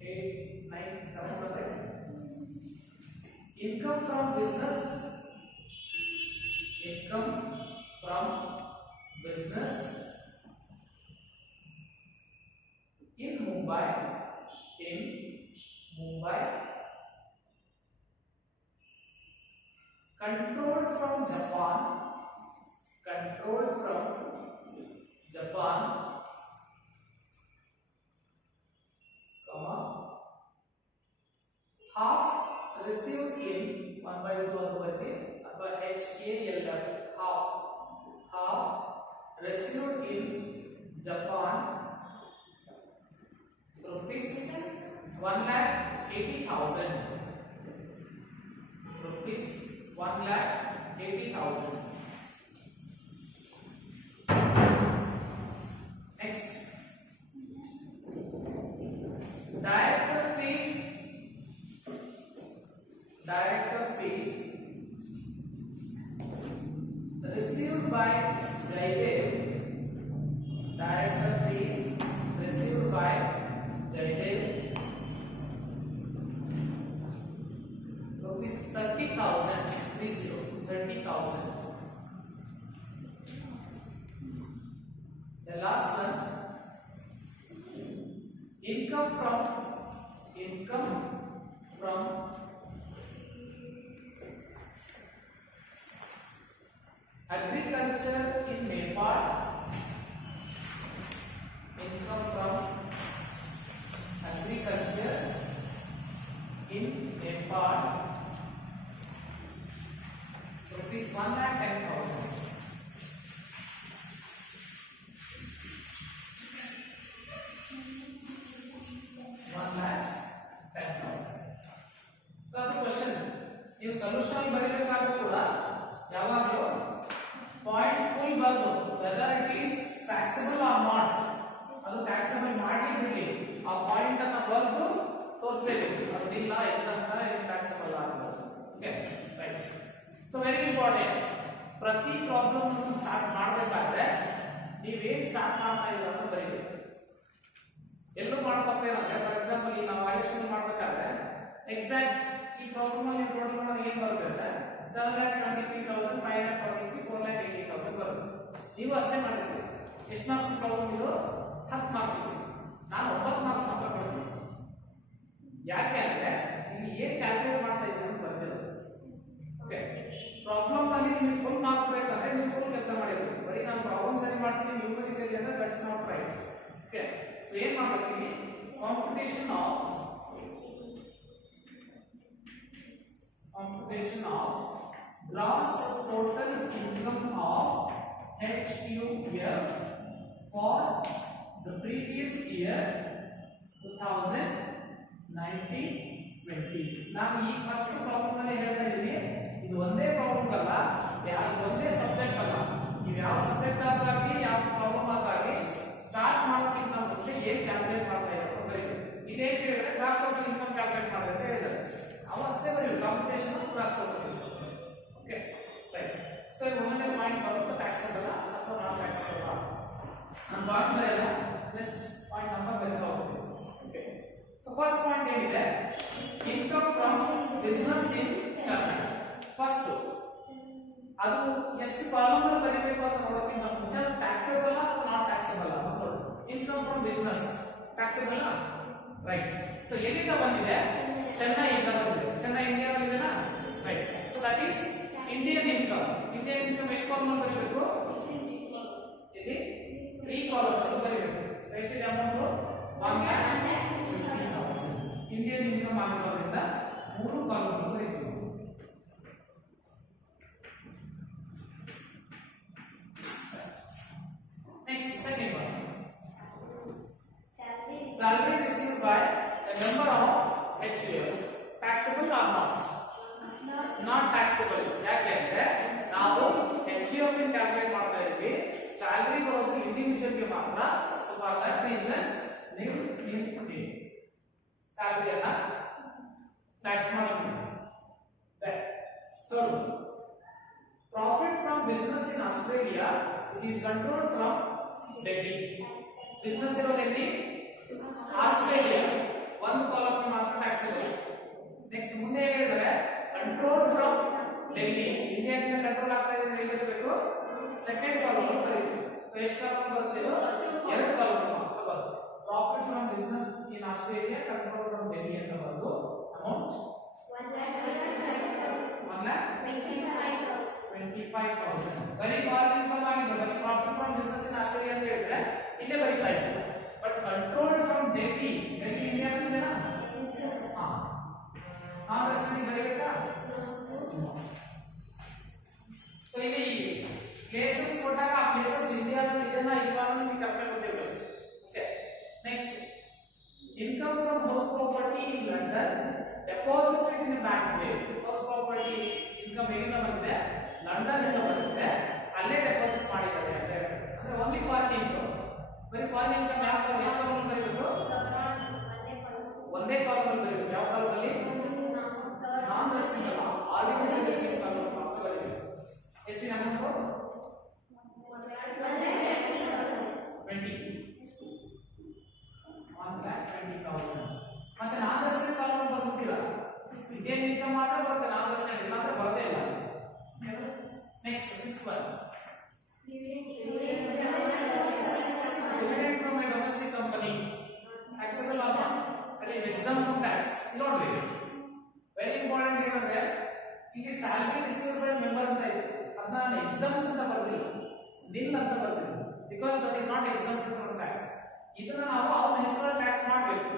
8, 9, 7%. Income from business. In Mumbai. Controlled from Japan. Half received in 1 by 2 ಅಥವಾ HALF. Half received in Japan. Rupees 1,80,000. Rupees 1,80,000. Next, director fees received by Jaidev. Director fees received by Jaidev. Rupees 30,000. 30,000. The last one. Income from agriculture in Nepal. Income from agriculture in Nepal. Rupees 1,10,000. So the question, ನೀವು solution ಬರೆಯಬೇಕಾದ್ರೂ ಕೂಡ ಯಾವಾಗಲೂ point full ಬರೆದು whether it is taxable or not, ಅದು taxable ಮಾಡಿ ಬಿಡಿ ಆ point ಅನ್ನು ಬರೆದು ತೋರಿಸಲೇಬೇಕು. ಅದಿಲ್ಲ ಎಕ್ಸಾಮ್ ಟ್ಯಾಕ್ಸಬಲ್ ಆಗ್ಬೋದು. Okay, right. So very important, ಪ್ರತಿ ಪ್ರಾಬ್ಲಮ್ ಅನ್ನು ಸ್ಟಾರ್ಟ್ ಮಾಡಬೇಕಾದ್ರೆ ನೀವೇನ್ ಸ್ಟಾರ್ಟ್ ಮಾಡ್ತಾ ಇದ್ದೀರ ಅಂತ ಬರೀಬೇಕು. ಎಲ್ಲೂ ಮಾಡೋ ತಪ್ಪೇನಂದ್ರೆ ಫಾರ್ ಎಕ್ಸಾಂಪಲ್ ಈ ನಾವು ವ್ಯಾಲ್ಯೂಷನ್ ಮಾಡಬೇಕಾದ್ರೆ ಎಕ್ಸಾಕ್ಟ್ ಈ ಪ್ರಾಬ್ಲಮ್ ಅಲ್ಲಿ ಟೋಟಲ್ ಮಾಡಿ ಏನು ಬರುತ್ತೆ 7,73,543 4,80,000 ಬರುತ್ತೆ. ನೀವು ಅಷ್ಟೇ ಮಾಡಿದ್ರಿ. ಎಷ್ಟು ಮಾರ್ಕ್ಸ್ ಪ್ರಾಬ್ಲಮ್ ಇದು? 10 ಮಾರ್ಕ್ಸ್. ನಾನು 9 ಮಾರ್ಕ್ಸ್ ಮಾತ್ರ ಕೊಡ್ತೀನಿ. ಯಾಕೆ ಅಂದ್ರೆ ಇಲ್ಲಿ ಏನು ಕ್ಯಾಲ್ಕುಲೇಟ್ ಮಾಡ್ತಾ ಇದ್ದೀನಿ ಅಂತ ಬರ್ತಿರೋದು. ಓಕೆ, ಪ್ರಾಬ್ಲಮ್ ಅಲ್ಲಿ ನಿಮಗೆ ಫುಲ್ ಮಾರ್ಕ್ಸ್ ಬೇಕಂದ್ರೆ ನೀವು ಫುಲ್ ಕೆಲಸ ಮಾಡಿರ್ಬೇಕು. ಬರೀ ನಾನು ಪ್ರಾಬ್ಲಮ್ ಸರಿ ಮಾಡ್ತೀನಿ ನ್ಯೂಮರಿಕಲ್ ಅಂದ್ರೆ that's not right. Okay, so ಏನು ಮಾಡ್ತೀನಿ, computation of gross total income of HUF for the previous year 2019-20. ನಾನು ಈ ಫಸ್ಟ್ ಪ್ರಾಬ್ಲಮ್ ಅಲ್ಲಿ ಹೇಳ್ತಾ ಇದ್ದೀನಿ, ಇದು ಒಂದೇ ಪ್ರಾಬ್ಲಮ್ ಅಲ್ಲ, ಇದು ಒಂದೇ ಸಬ್ಜೆಕ್ಟ್ ಅಲ್ಲ. ನೀವು ಯಾವ ಸಬ್ಜೆಕ್ಟ್ ಆಗಿ ಯಾವ ಪ್ರಾಬ್ಲಮ್ ಆಗಿ ಸ್ಟಾರ್ಟ್ ಮಾಡೋಕ್ಕಿಂತ ಮುಂಚೆ ಏನು ಕ್ಯಾಲ್ಕುಲೇಟ್ ಮಾಡ್ತಾ ಇರೋದು ಬರೀಬೇಕು. ಇದೇ ಕೇಳಿದ್ರೆ ಕ್ಲಾಸ್ ಟೋಟಲ್ ಇನ್ಕಮ್ ಕ್ಯಾಲ್ಕುಲೇಟ್ ಮಾಡಿ ಅಂತ ಹೇಳಿದ್ದಾರೆ. ಅವ ಅಷ್ಟೇ ಬರೀಬೇಕು, computation of class total income. Okay, right. So ಒಂದನೇ ಪಾಯಿಂಟ್ ಬರುತ್ತೆ ಟ್ಯಾಕ್ಸಬಲ್ ಅಥವಾ ನಾನ್ ಟ್ಯಾಕ್ಸಬಲ್. ನಾನು ಪಾಯಿಂಟ್ ಬರೆಯಲ್ಲ, ಜಸ್ಟ್ ಪಾಯಿಂಟ್ ನಂಬರ್ ಬರೀತಾ ಹೋಗ್ತೀನಿ. ಓಕೆ, ಸೊ ಫಸ್ಟ್ ಪಾಯಿಂಟ್ ಏನಿದೆ, income from business in Chennai. First ಅದು ಎಷ್ಟು ಕಾಲಮ್ ಬರೀಬೇಕು ಅಂತ ನೋಡೋಕ್ಕಿಂತ ಮುಂಚೆ ಟ್ಯಾಕ್ಸಬಲ್ ಅಥವಾ ನಾಟ್ ಟ್ಯಾಕ್ಸಬಲ್ ಅಂತ ನೋಡಿ. Income from business taxable, right. So ಎಲ್ಲಿಂದ ಬಂದಿದೆ? ಚೆನ್ನೈಯಿಂದ ಬಂದಿದೆ. ಚೆನ್ನೈ ಇಂಡಿಯಾದಲ್ಲಿ ಇದೆನಾ? Right. So that is Indian income. Indian income ಎಷ್ಟು ಕಾಲಮ್ ಬರೀಬೇಕು? ಇಲ್ಲಿ 3 ಕಾಲಮ್ಸ್ ಬರೀಬೇಕು. ಸೊ ಎಷ್ಟಿದೆ ಅಮೌಂಟ್? 1,50,000. ಇಂಡಿಯನ್ ಇನ್ಕಮ್ ಆಗಿರೋದ್ರಿಂದ 3 ಕಾಲಮ್ ಬರೀಬೇಕು. Next, second one. Salary received by a member of HUF. Taxable or not? Not taxable. ಯಾಕೆ ಅಂದ್ರೆ ನಾವು HUF ನ ಕ್ಯಾಲ್ಕುಲೇಟ್ ಮಾಡ್ತಾ ಇದ್ವಿ, ಸ್ಯಾಲರಿ ಬರೋದು ಇಂಡಿವಿಜುವಲ್ ಗೆ ಮಾತ್ರ. ಸೊ ಫಾರ್ ದಟ್ ರೀಸನ್ ನೀವು ಸ್ಯಾಲರಿ ಅನ್ನ ಟ್ಯಾಕ್ಸ್ ಮಾಡ್ತೀವಿ. Third, profit from business in Australia which is controlled from Delhi. Business ಇರೋದು ಎಲ್ಲಿ? ಆಸ್ಟ್ರೇಲಿಯಾ. ಒಂದು ಕಾಲಮ್ ಮಾತ್ರ ಟ್ಯಾಕ್ಸಬಲ್. ನೆಕ್ಸ್ಟ್ ಮುಂದೆ ಏನು ಹೇಳಿದರೆ, ಕಂಟ್ರೋಲ್ ಫ್ರಮ್ ಡೆಲ್ಲಿ. ಇಂಡಿಯಾದಿಂದ ಕಂಟ್ರೋಲ್ ಆಗ್ತಾ ಇದೆ ಅಂದ್ರೆ ಏನಿರಬೇಕು? ಸೆಕೆಂಡ್ ಕಾಲಮ್ ಬರೀಬೇಕು. ಸೊ ಎಷ್ಟು ಕಾಲಮ್ ಬರುತ್ತೆ? 2 ಕಾಲಮ್ ಮಾತ್ರ ಬರುತ್ತೆ. Profit from business in Australia control from Delhi ಅಂತ ಬಂದು ಅಮೌಂಟ್ 1,25,000. ಬರೀ ಫಾರಿನ್ ಇನ್ಕಮ್ ಆಗಿದೆ, ಬರೀ profit from business in Australia ಅಂತ ಹೇಳಿದ್ರೆ ಇಲ್ಲೇ ಬರೀತಾ ಇದ್ದೀವಿ. But control from Delhi, Delhi ಇಂಡಿಯಾದಲ್ಲಿದೆನಾ? ಹಾಂ, ರೆಸಿಪಿ ಬರೀಬೇಕಾ? ಸೊ ಇಲ್ಲಿ ಪ್ಲೇಸಸ್ ಕೊಟ್ಟಾಗ ಆ ಪ್ಲೇಸಸ್ ಇಂಡಿಯಾದಲ್ಲಿ ಇದೆನಾ ಇಲ್ವಾ ಅಂತ ನಿಮಗೆ ಕರೆಕ್ಟ್ ಗೊತ್ತಿರಬೇಕು. Okay, next, income from house property in London deposited in bank wave. House property income ಎಲ್ಲಿಂದ ಬಂದಿದೆ? ಲಂಡನ್ ಇಂದ ಬಂದಿದೆ, ಅಲ್ಲೇ ಡೆಪಾಸಿಟ್ ಮಾಡಿದ್ದಾರೆ ಅಂತ ಹೇಳ್ತಾರೆ. ಅಂದ್ರೆ ಓನ್ಲಿ ಫಾರಿನ್ ಇನ್ಕಮ್. ಬರೀ ಫಾರಿನ್ ಇನ್ಕಮ್ ಯಾವ ಕಾಲಮ್ ಎಷ್ಟು ಕಾಲಮ್ ಬರೀಬೇಕು? ಒಂದೇ ಕಾಲಮ್ ಅಲ್ಲಿ ಬರೀಬೇಕು. ಯಾವ ಕಾಲಮ್ ಅಲ್ಲಿ? ನಾನ್ ರೆಸಿಡೆಂಟ್ ಅಲ್ಲ, ಆರ್ಡಿನರಿ ರೆಸಿಡೆಂಟ್ ಕಾಲಮ್ ಮಾತ್ರ ಬರೀಬೇಕು. ಎಷ್ಟಿನ ಅಮೌಂಟ್? 1,20,000. ಮತ್ತೆ ನಾನ್ ರೆಸಿಡೆಂಟ್ ಕಾಲಮ್ ಬರ್ಬಿಟ್ಟಿಲ್ಲ, ಇದೇನು ಇನ್ಕಮ್ ಮಾತ್ರ ಬರುತ್ತೆ, ನಾನ್ ರೆಸಿಡೆಂಟ್ ಇಲ್ಲ ಅಂದ್ರೆ ಬರದೇ ಇಲ್ಲ. Next, fifth one, dividend from a domestic company taxable or not? That is exempt from tax. ನೋಡ್ರಿ, ವೆರಿ ಇಂಪಾರ್ಟೆಂಟ್ ಏನಂದ್ರೆ ಇಲ್ಲಿ ಸ್ಯಾಲರಿ ರಿಸೀವ್ಡ್ ಬೈ ಮೆಂಬರ್ ಅಂತ ಇದೆ, ಅದನ್ನ ನಾನು ಎಕ್ಸಮ್ಟ್ ಅಂತ ಬರ್ದಿಲ್ಲ, ನಿಲ್ ಅಂತ ಬರ್ದಿಲ್ಲ. Because that is not exempt from tax. ಇದನ್ನ ನಾವು ಅವನ ಹೆಸರಲ್ಲಿ ಟ್ಯಾಕ್ಸ್ ಮಾಡಬೇಕು.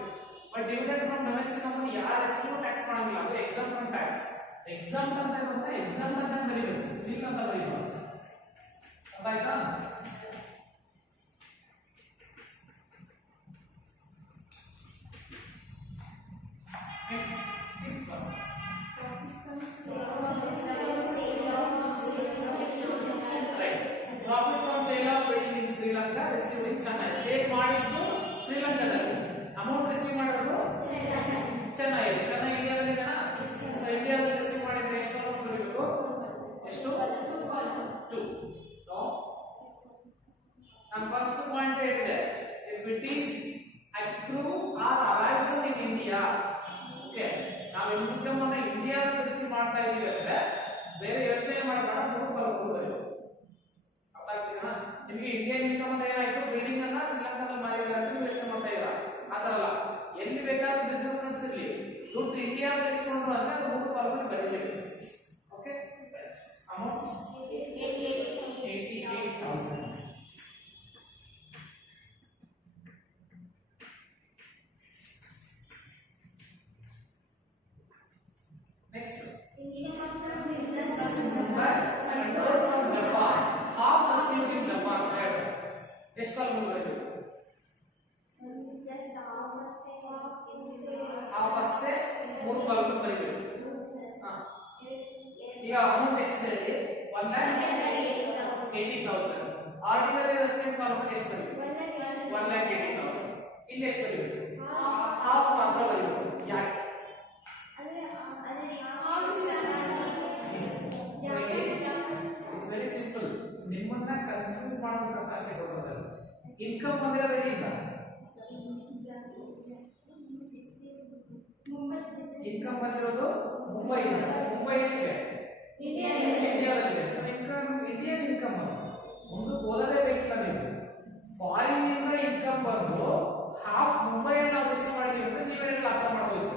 But dividend from domestic company ಯಾರ ಹೆಸರು ಟ್ಯಾಕ್ಸ್ ಮಾಡಂಗಿಲ್ಲ, ಅದು ಎಕ್ಸಮ್ಟ್ ಫ್ರಮ್ ಟ್ಯಾಕ್ಸ್. ಎಕ್ಸಾಮ್ ಅಂತ ಬಂದ್ರೆ ಎಕ್ಸಾಮ್ ಅಂತ ಬರೀಬೇಕು, ನಿಲ್ ಅಂತ ಬರೀಬೇಕು. ಅರ್ಥ ಆಯ್ತಾ? Next, sixth one. Right. Profit from sale of wedding in Sri Lanka received in Chennai. Sale ಮಾಡಿದ್ದು ಶ್ರೀಲಂಕಾದಲ್ಲಿ, ಅಮೌಂಟ್ ರಿಸೀವ್ ಮಾಡೋದು ಚೆನ್ನೈ. ಚೆನ್ನೈ ಇಂಡಿಯಾದಲ್ಲಿ ಇದೆನಾ? ಇಂಡಿಯಾದಲ್ಲಿ ರಿಸೀವ್ ಮಾಡಿದ್ರೆ ಎಷ್ಟು ಅಮೌಂಟ್ ಬರಬೇಕು? ಎಷ್ಟು? 2. No. And first point ಹೇಳಿದೆ, if it is accrue or arising in India. Okay. ನಾವು ಇನ್ಕಮ್ ಅನ್ನ ಇಂಡಿಯಾದಲ್ಲಿ ರಿಸೀವ್ ಮಾಡ್ತಾ ಇದೀವಿ ಅಂದ್ರೆ ಬೇರೆ ಯೋಚನೆ ಮಾಡಬೇಡ, ಮೂರು ಕಾಲಮ್ ಬರೆಯೋದು. ಅರ್ಥ ಆಗ್ತಿದೆನಾ? ನಿಮಗೆ ಇಂಡಿಯನ್ ಇನ್ಕಮ್ ಅಂತ ಏನಾಯ್ತು, ಬಿಲ್ಡಿಂಗ್ ಅನ್ನ ಶ್ರೀಲಂಕಾದಲ್ಲಿ ಮಾಡಿದ್ದಾರೆ ಅಂತ ನೀವು ಯೋಚನೆ ಮಾಡ್ತಾ ಇದ್ದೀರಾ. ಆ ಥರ ಅಲ್ಲ, ಎಲ್ಲಿ ಬೇಕಾದ್ರೂ ಬಿಸ್ನೆಸ್ ನಡೆಸಿರ್ಲಿ, ದುಡ್ಡು ಇಂಡಿಯಾದಲ್ಲಿ ಇಸ್ಕೊಂಡ್ರು ಅಂದ್ರೆ ಅದು ಮೂರು ಕಾಲಮ್ ಬರೀಬೇಕು. Okay, amount 88,000. Next, control from Japan, half received in Japan. ಎಷ್ಟು ಕಾಲಮ್ ಬರಬೇಕು? half ಅಷ್ಟೇ, ಮೂರು ಕಾಲಮ್ ಬರಬೇಕು. ಈಗ ಅಮೌಂಟ್ ಎಷ್ಟಿದೆ? 1,80,000. ಆರ್ಡಿನರಿ ರೆಸಿಡೆಂಟ್ ಕಾಲಮ್ ಎಷ್ಟು ಬರಬೇಕು? 1,80,000. ಇಲ್ಲಿ ಎಷ್ಟು ಬರಬೇಕು? ಹಾಫ್ ಮಾತ್ರ ಬರಬೇಕು. ಯಾಕೆ? It's very simple. ನಿಮ್ಮನ್ನ ಕನ್ಫ್ಯೂಸ್ ಮಾಡಬೇಕಂತ ಅಷ್ಟೇ ಗೊತ್ತಾಗಲ್ಲ. ಇನ್ಕಮ್ ಬಂದಿರೋದು ಎಲ್ಲಿಂದ? ಇನ್ಕಮ್ ಬಂದಿರೋದು ಮುಂಬೈಯಿಂದ. ಮುಂಬೈ ಎಲ್ಲಿದೆ? ಇಂಡಿಯಾದಲ್ಲಿದೆ. ಸೊ ಇಂಡಿಯನ್ ಇನ್ಕಮ್ ಮುಂದಕ್ಕೆ ಓದಲೇಬೇಕಿಲ್ಲ ನೀವು. ಫಾರಿನ್ ಇಂದ ಇನ್ಕಮ್ ಬಂದು ಹಾಫ್ ಮುಂಬೈಯಲ್ಲಿ ನಾವು ರಿಸೀವ್ ಮಾಡಿದ್ವಿ ಅಂದ್ರೆ ನೀವೇನೆಲ್ಲ ಅರ್ಥ ಮಾಡಬಹುದು.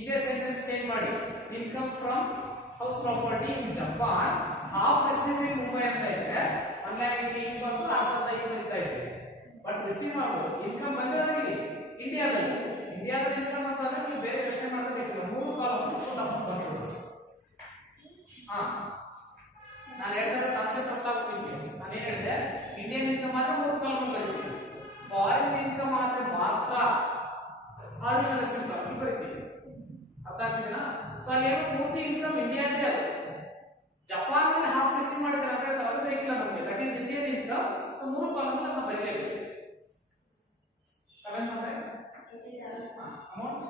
ಇದೇ ಸೆಂಟೆನ್ಸ್ ಚೇಂಜ್ ಮಾಡಿ, income from house property in Japan half receive ಇನ್ ಮುಂಬೈ ಅಂತ ಇದೆ. 1,80,000 ಬಂದು 45 ಬರ್ತಾ ಇದೆ. ಬಟ್ ರಿಸೀವ್ ಮಾಡೋದು ಇನ್ಕಮ್ ಬಂದಿರೋದು ಇಂಡಿಯಾದಲ್ಲಿ. ಇಂಡಿಯಾದಲ್ಲಿ ಇನ್ಕಮ್ ಅಂತಂದ್ರೆ ನೀವು ಬೇರೆ ಯೋಚನೆ ಮಾಡಬೇಕಿಲ್ಲ, ಮೂರು ಕಾಲಮ್ ಬಂದ್ಬಿಡು. ನಾನು ಹೇಳ್ತಾರೆ ಕಾನ್ಸೆಪ್ಟ್ ಅರ್ಥ ಆಗ್ಬಿಟ್ಟಿದೆ. ನಾನೇನು ಹೇಳಿದೆ, ಇಂಡಿಯನ್ ಇನ್ಕಮ್ ಮಾತ್ರ ಮೂರು ಕಾಲಮ್ ಬರೀತೀವಿ, ಫಾರಿನ್ ಇನ್ಕಮ್ ಆದ್ರೆ ಮಾತ್ರ ಆರ್ಡಿನರಿ ರಿಸೀವ್ ಕಾಲಮ್ ಬರೀತೀವಿ. ಅರ್ಥ ಆಗ್ತಿದೆನಾ? ಸೊ ಅಲ್ಲಿ ಏನು ಪೂರ್ತಿ ಇನ್ಕಮ್ ಇಂಡಿಯಾದೇ ಅದು. ಜಪಾನ್ ನಲ್ಲಿ ಹಾಫ್ ರಿಸೀವ್ ಮಾಡಿದ್ರೆ ಅಂದ್ರೆ ಅದು ಬೇಕಿಲ್ಲ ನಮಗೆ, that is Indian income. So ಮೂರು ಕಾಲಮ್ ನಾವು ಬರೀಲೇಬೇಕು. 700 ಅಮೌಂಟ್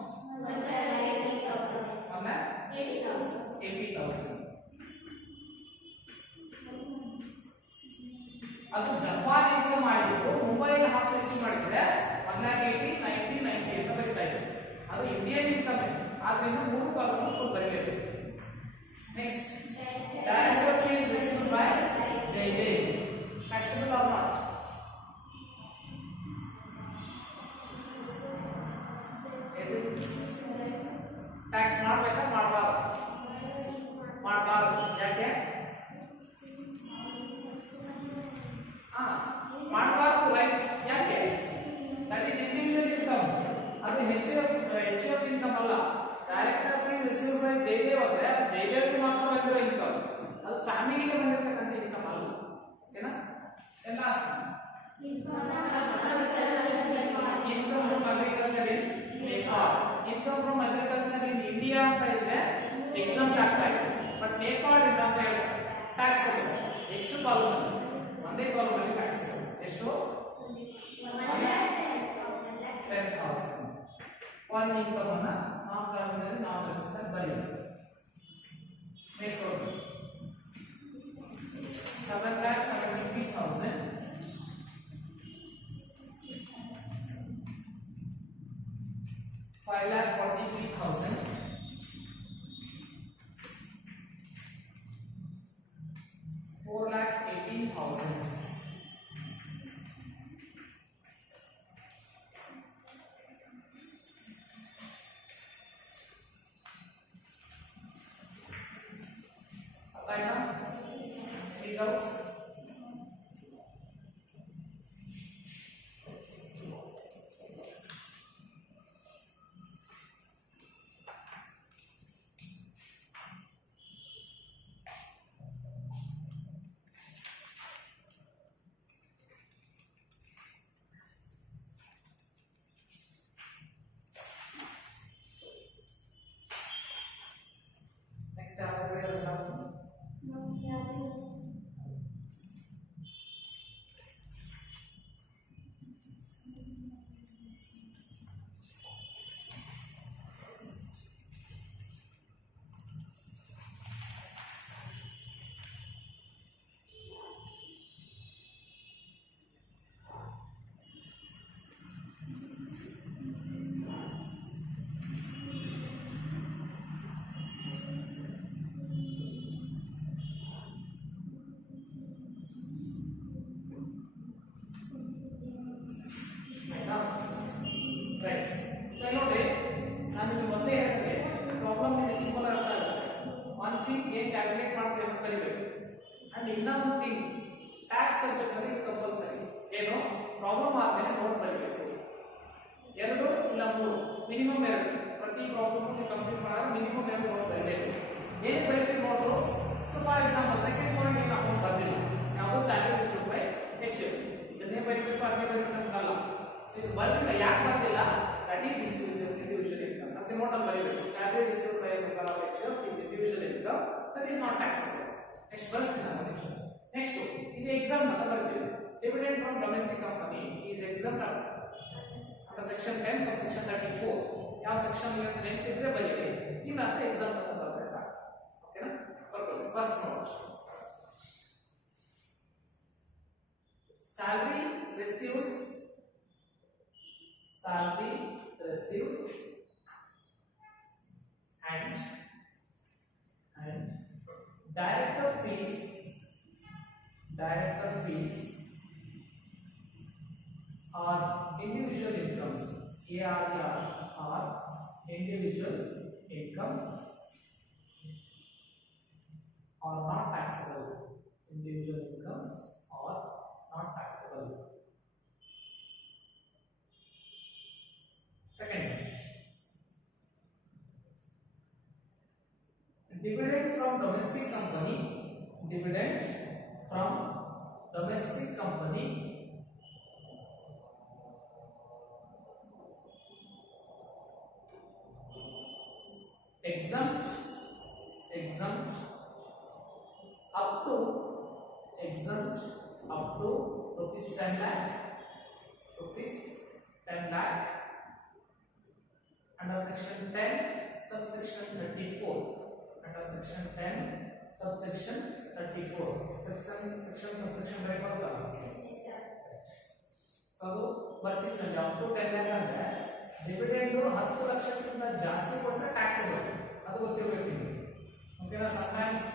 1,80,000. ಅದು ಜಪಾನ್ ಇನ್ಕಮ್ ಮಾಡಿದ್ದು ಮುಂಬೈಯಲ್ಲಿ ಹಾಫ್ ರಿಸೀವ್ ಮಾಡಿದ್ರೆ 1,80,000, 90, 90 ಅಂತ ಬರೀತಾ ಇದೆ. ಅದು ಇಂಡಿಯನ್ ಇನ್ಕಮ್, ಆದ್ರಿಂದ ಮೂರು ಕಾಲಮ್ ಫುಲ್ ಬರೀಬೇಕು. Next, director fee is received by JJ. Taxable or not? Tax ಮಾಡಬೇಕಾ ಮಾಡಬಾರ್ದು? ಮಾಡಬಾರ್ದು. ಯಾಕೆ ಮಾಡಬಾರ್ದು? ರೈಟ್. ಯಾಕೆ? That is individual income. ಅದು HUF ಇನ್ಕಮ್ ಅಲ್ಲ. Director fee received by JJ ಅಂದ್ರೆ JJ ಮಾತ್ರ ಬಂದಿರೋ ಇನ್ಕಮ್, ಅದು ಫ್ಯಾಮಿಲಿಗೆ ಬಂದಿರತಕ್ಕಂಥ ಇನ್ಕಮ್ ಅಲ್ಲ. ಓಕೆನಾ? Last, income from agriculture in Nepal. Income from agriculture in India ಅಂತ ಇದ್ರೆ ಎಕ್ಸಾಮ್ ಆಗ್ತಾ ಇದೆ, ಬಟ್ ನೇಪಾಳ ಇಲ್ಲ ಅಂತ ಹೇಳ್ತಾರೆ. ಟ್ಯಾಕ್ಸ್ ಎಷ್ಟು ಕಾಲಮ್ ಅಲ್ಲಿ? ಒಂದೇ ಕಾಲಮ್ ಅಲ್ಲಿ ಟ್ಯಾಕ್ಸ್ ಎಷ್ಟು? 10,000. ಫಾರಿನ್ ಇನ್ಕಮ್ ಅನ್ನ ನಾನ್ ಫ್ಯಾಮಿಲಿ ನಾನ್ ರೆಸಿಡೆಂಟ್ ಬರೀಬೇಕು. Next 7,73,000. 5,43,000. 4,18,000. 3 doubts. Next, other class. one thing ಏನ್ ಕ್ಯಾಲ್ಕುಲೇಟ್ ಮಾಡ್ತೀವಿ ಅಂತ ಕಲಿಬೇಕು. ಅಂಡ್ ಇನ್ನೊಂದು ಥಿಂಗ್ ಟ್ಯಾಕ್ಸ್ ಸಬ್ಜೆಕ್ಟ್ ಅಲ್ಲಿ ಕಂಪಲ್ಸರಿ ಏನು ಪ್ರಾಬ್ಲಮ್ ಆದ್ಮೇಲೆ ನೋಟ್ ಬರೀಬೇಕು. 2 ಇಲ್ಲ 3 ಮಿನಿಮಮ್ 2 ಪ್ರತಿ ಪ್ರಾಬ್ಲಮ್ ನೀವು ಕಂಪ್ಲೀಟ್ ಮಾಡಿದ್ರೆ ಮಿನಿಮಮ್ 2 ನೋಟ್ ಬರೀಬೇಕು. ಏನು ಬರೀತೀವಿ note? So for example second point ಏನು ಅಮೌಂಟ್ ಬಂದಿಲ್ಲ, ಯಾವುದೋ ಸ್ಯಾಲರಿ ರಿಸೀವ್ಡ್ ಬೈ HF, ಇದನ್ನೇ ಬರೀಬೇಕು ಅದೇ ಬರೀಬೇಕಂತಲ್ಲ. ಸೊ ಇದು ಬಂದಿಲ್ಲ, ಯಾಕೆ ಬಂದಿಲ್ಲ? ದಟ್ ಈಸ್ ಇಂಡಿವಿಜುವಲ್ ಇನ್ಕಮ್ ಅಂತ ನೋಟಲ್ಲಿ ಬರೀಬೇಕು. Salary received by HF is individual income, that is not taxable. Next ಬರ್ತೀನಿ ನಾನು. ನೆಕ್ಸ್ಟ್ ಇದು ಎಕ್ಸಾಮ್ ಅಂತ ಬರ್ತೀವಿ. Dividend from domestic company is exam under section 10 subsection 34. ಯಾವ ಸೆಕ್ಷನ್ ನೆನಪಿದ್ರೆ ಬರೀರಿ, ಇಲ್ಲ ಅಂತ ಎಕ್ಸಾಮ್ ಅಂತ ಬರೆದ್ರೆ ಸಾಕು. ಓಕೆನಾ? ಬರ್ಕೊಳ್ಳಿ. First note, salary received and director fees are individual incomes. ARR are individual incomes are not taxable. Individual incomes are not taxable. Second, dividend from domestic company exempt up to rupees 10 lakh under section 10 subsection 34. Under section 10 subsection 34 section subsection break banta. So ಅದು ಬರ್ಸಿದ್ನಲ್ಲಿ up to 10 lakh ಅಂದ್ರೆ dividend 10 ಲಕ್ಷಕ್ಕಿಂತ ಜಾಸ್ತಿ ಕೊಟ್ಟರೆ taxable, ಅದು ಗೊತ್ತಿರಬೇಕು ನಿಮಗೆ. ಓಕೆನಾ? Sometimes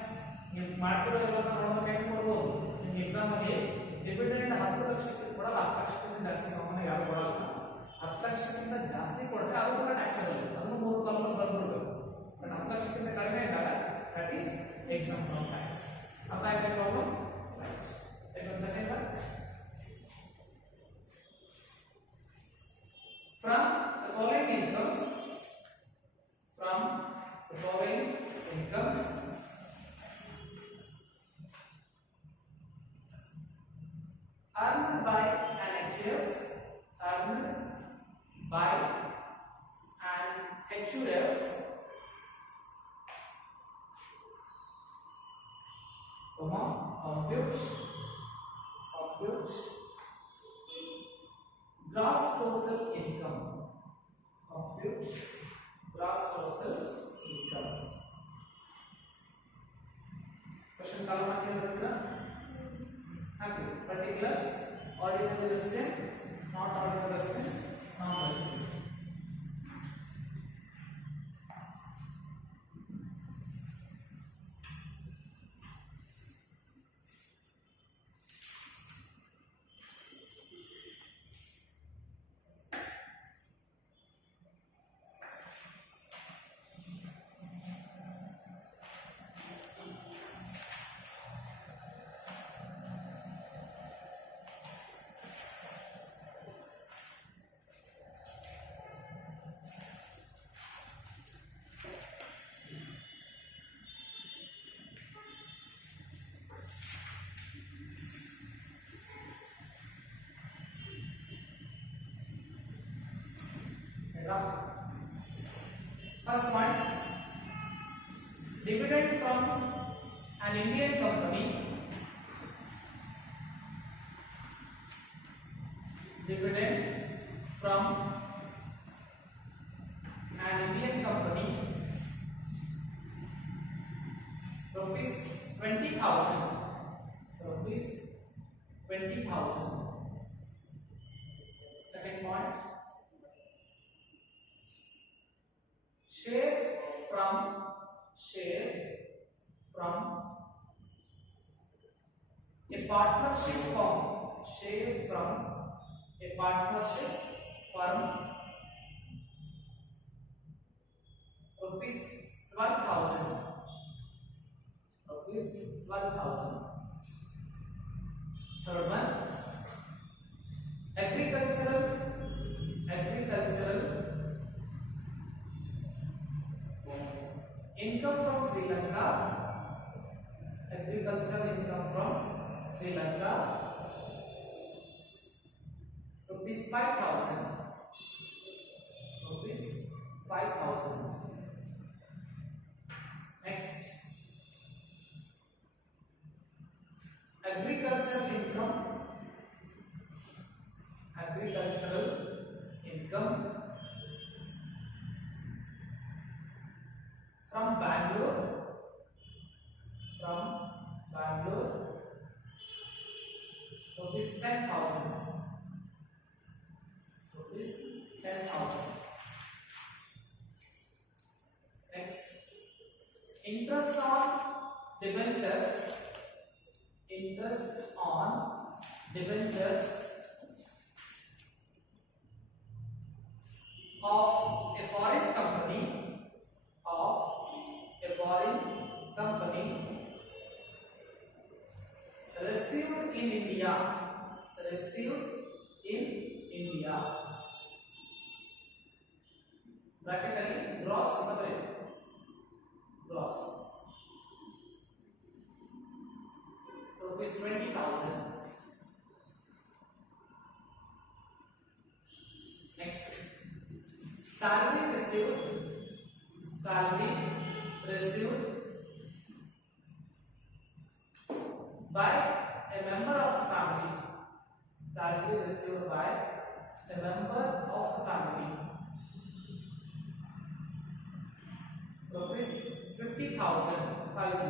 ನೀವು ಮಾಡ್ತಿರೋ ಇವಾಗ ನೋಡೋದಕ್ಕೆ ಹೆಂಗೆ ಕೊಡ್ಬೋದು, ನಿಮ್ಗೆ ಎಕ್ಸಾಮ್ ಅಲ್ಲಿ ಡಿವಿಡೆಂಡ್ 10 ಲಕ್ಷಕ್ಕೆ ಕೊಡಲ್ಲ, 10 ಲಕ್ಷಕ್ಕಿಂತ ಜಾಸ್ತಿ ಕಾಮನ್ ಯಾರು ಕೊಡಲ್ಲ. 10 ಲಕ್ಷಕ್ಕಿಂತ ಜಾಸ್ತಿ ಕೊಟ್ಟರೆ ಅದು ಕೂಡ ಟ್ಯಾಕ್ಸಬಲ್, ಅದನ್ನು 3 ಕಾಲಮ್ ಬರ್ಬಿಡ್ಬೇಕು. ಬಟ್ 10 ಲಕ್ಷಕ್ಕಿಂತ ಕಡಿಮೆ ಇದ್ದಾಗ that is exam from tax. ಅರ್ಥ ಆಯ್ತಾ problem? From the following incomes earned by an HUF compute gross total income. Question column ಹಾಕಿ ಬರ್ತೀರಾ? ಹಾಕಿ. Particulars, ordinary resident, not ordinary resident, non-resident. First point, dividend from an Indian company rupees 20,000. Second point, share from a partnership firm, rupees 12,000. 7,000. Third one, agricultural income from Sri Lanka. Agricultural income from Sri Lanka, rupees 5,000. Rupees 5,000. Next, agricultural income from Bangalore, rupees 10,000. Rupees 10,000. Next, interest on debentures. Of a foreign company received in India. Bracket ಅಲ್ಲಿ gross rupees 20,000. Next, salary received by a member of the family. Salary received by a member of the family, rupees 50,000. 50.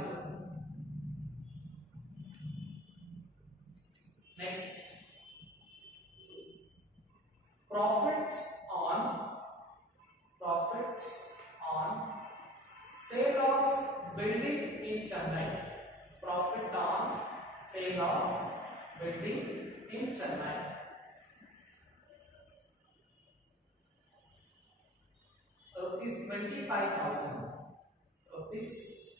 Next, profit on sale of building in Chennai. Profit on sale of building in Chennai, rupees 25,000. Rupees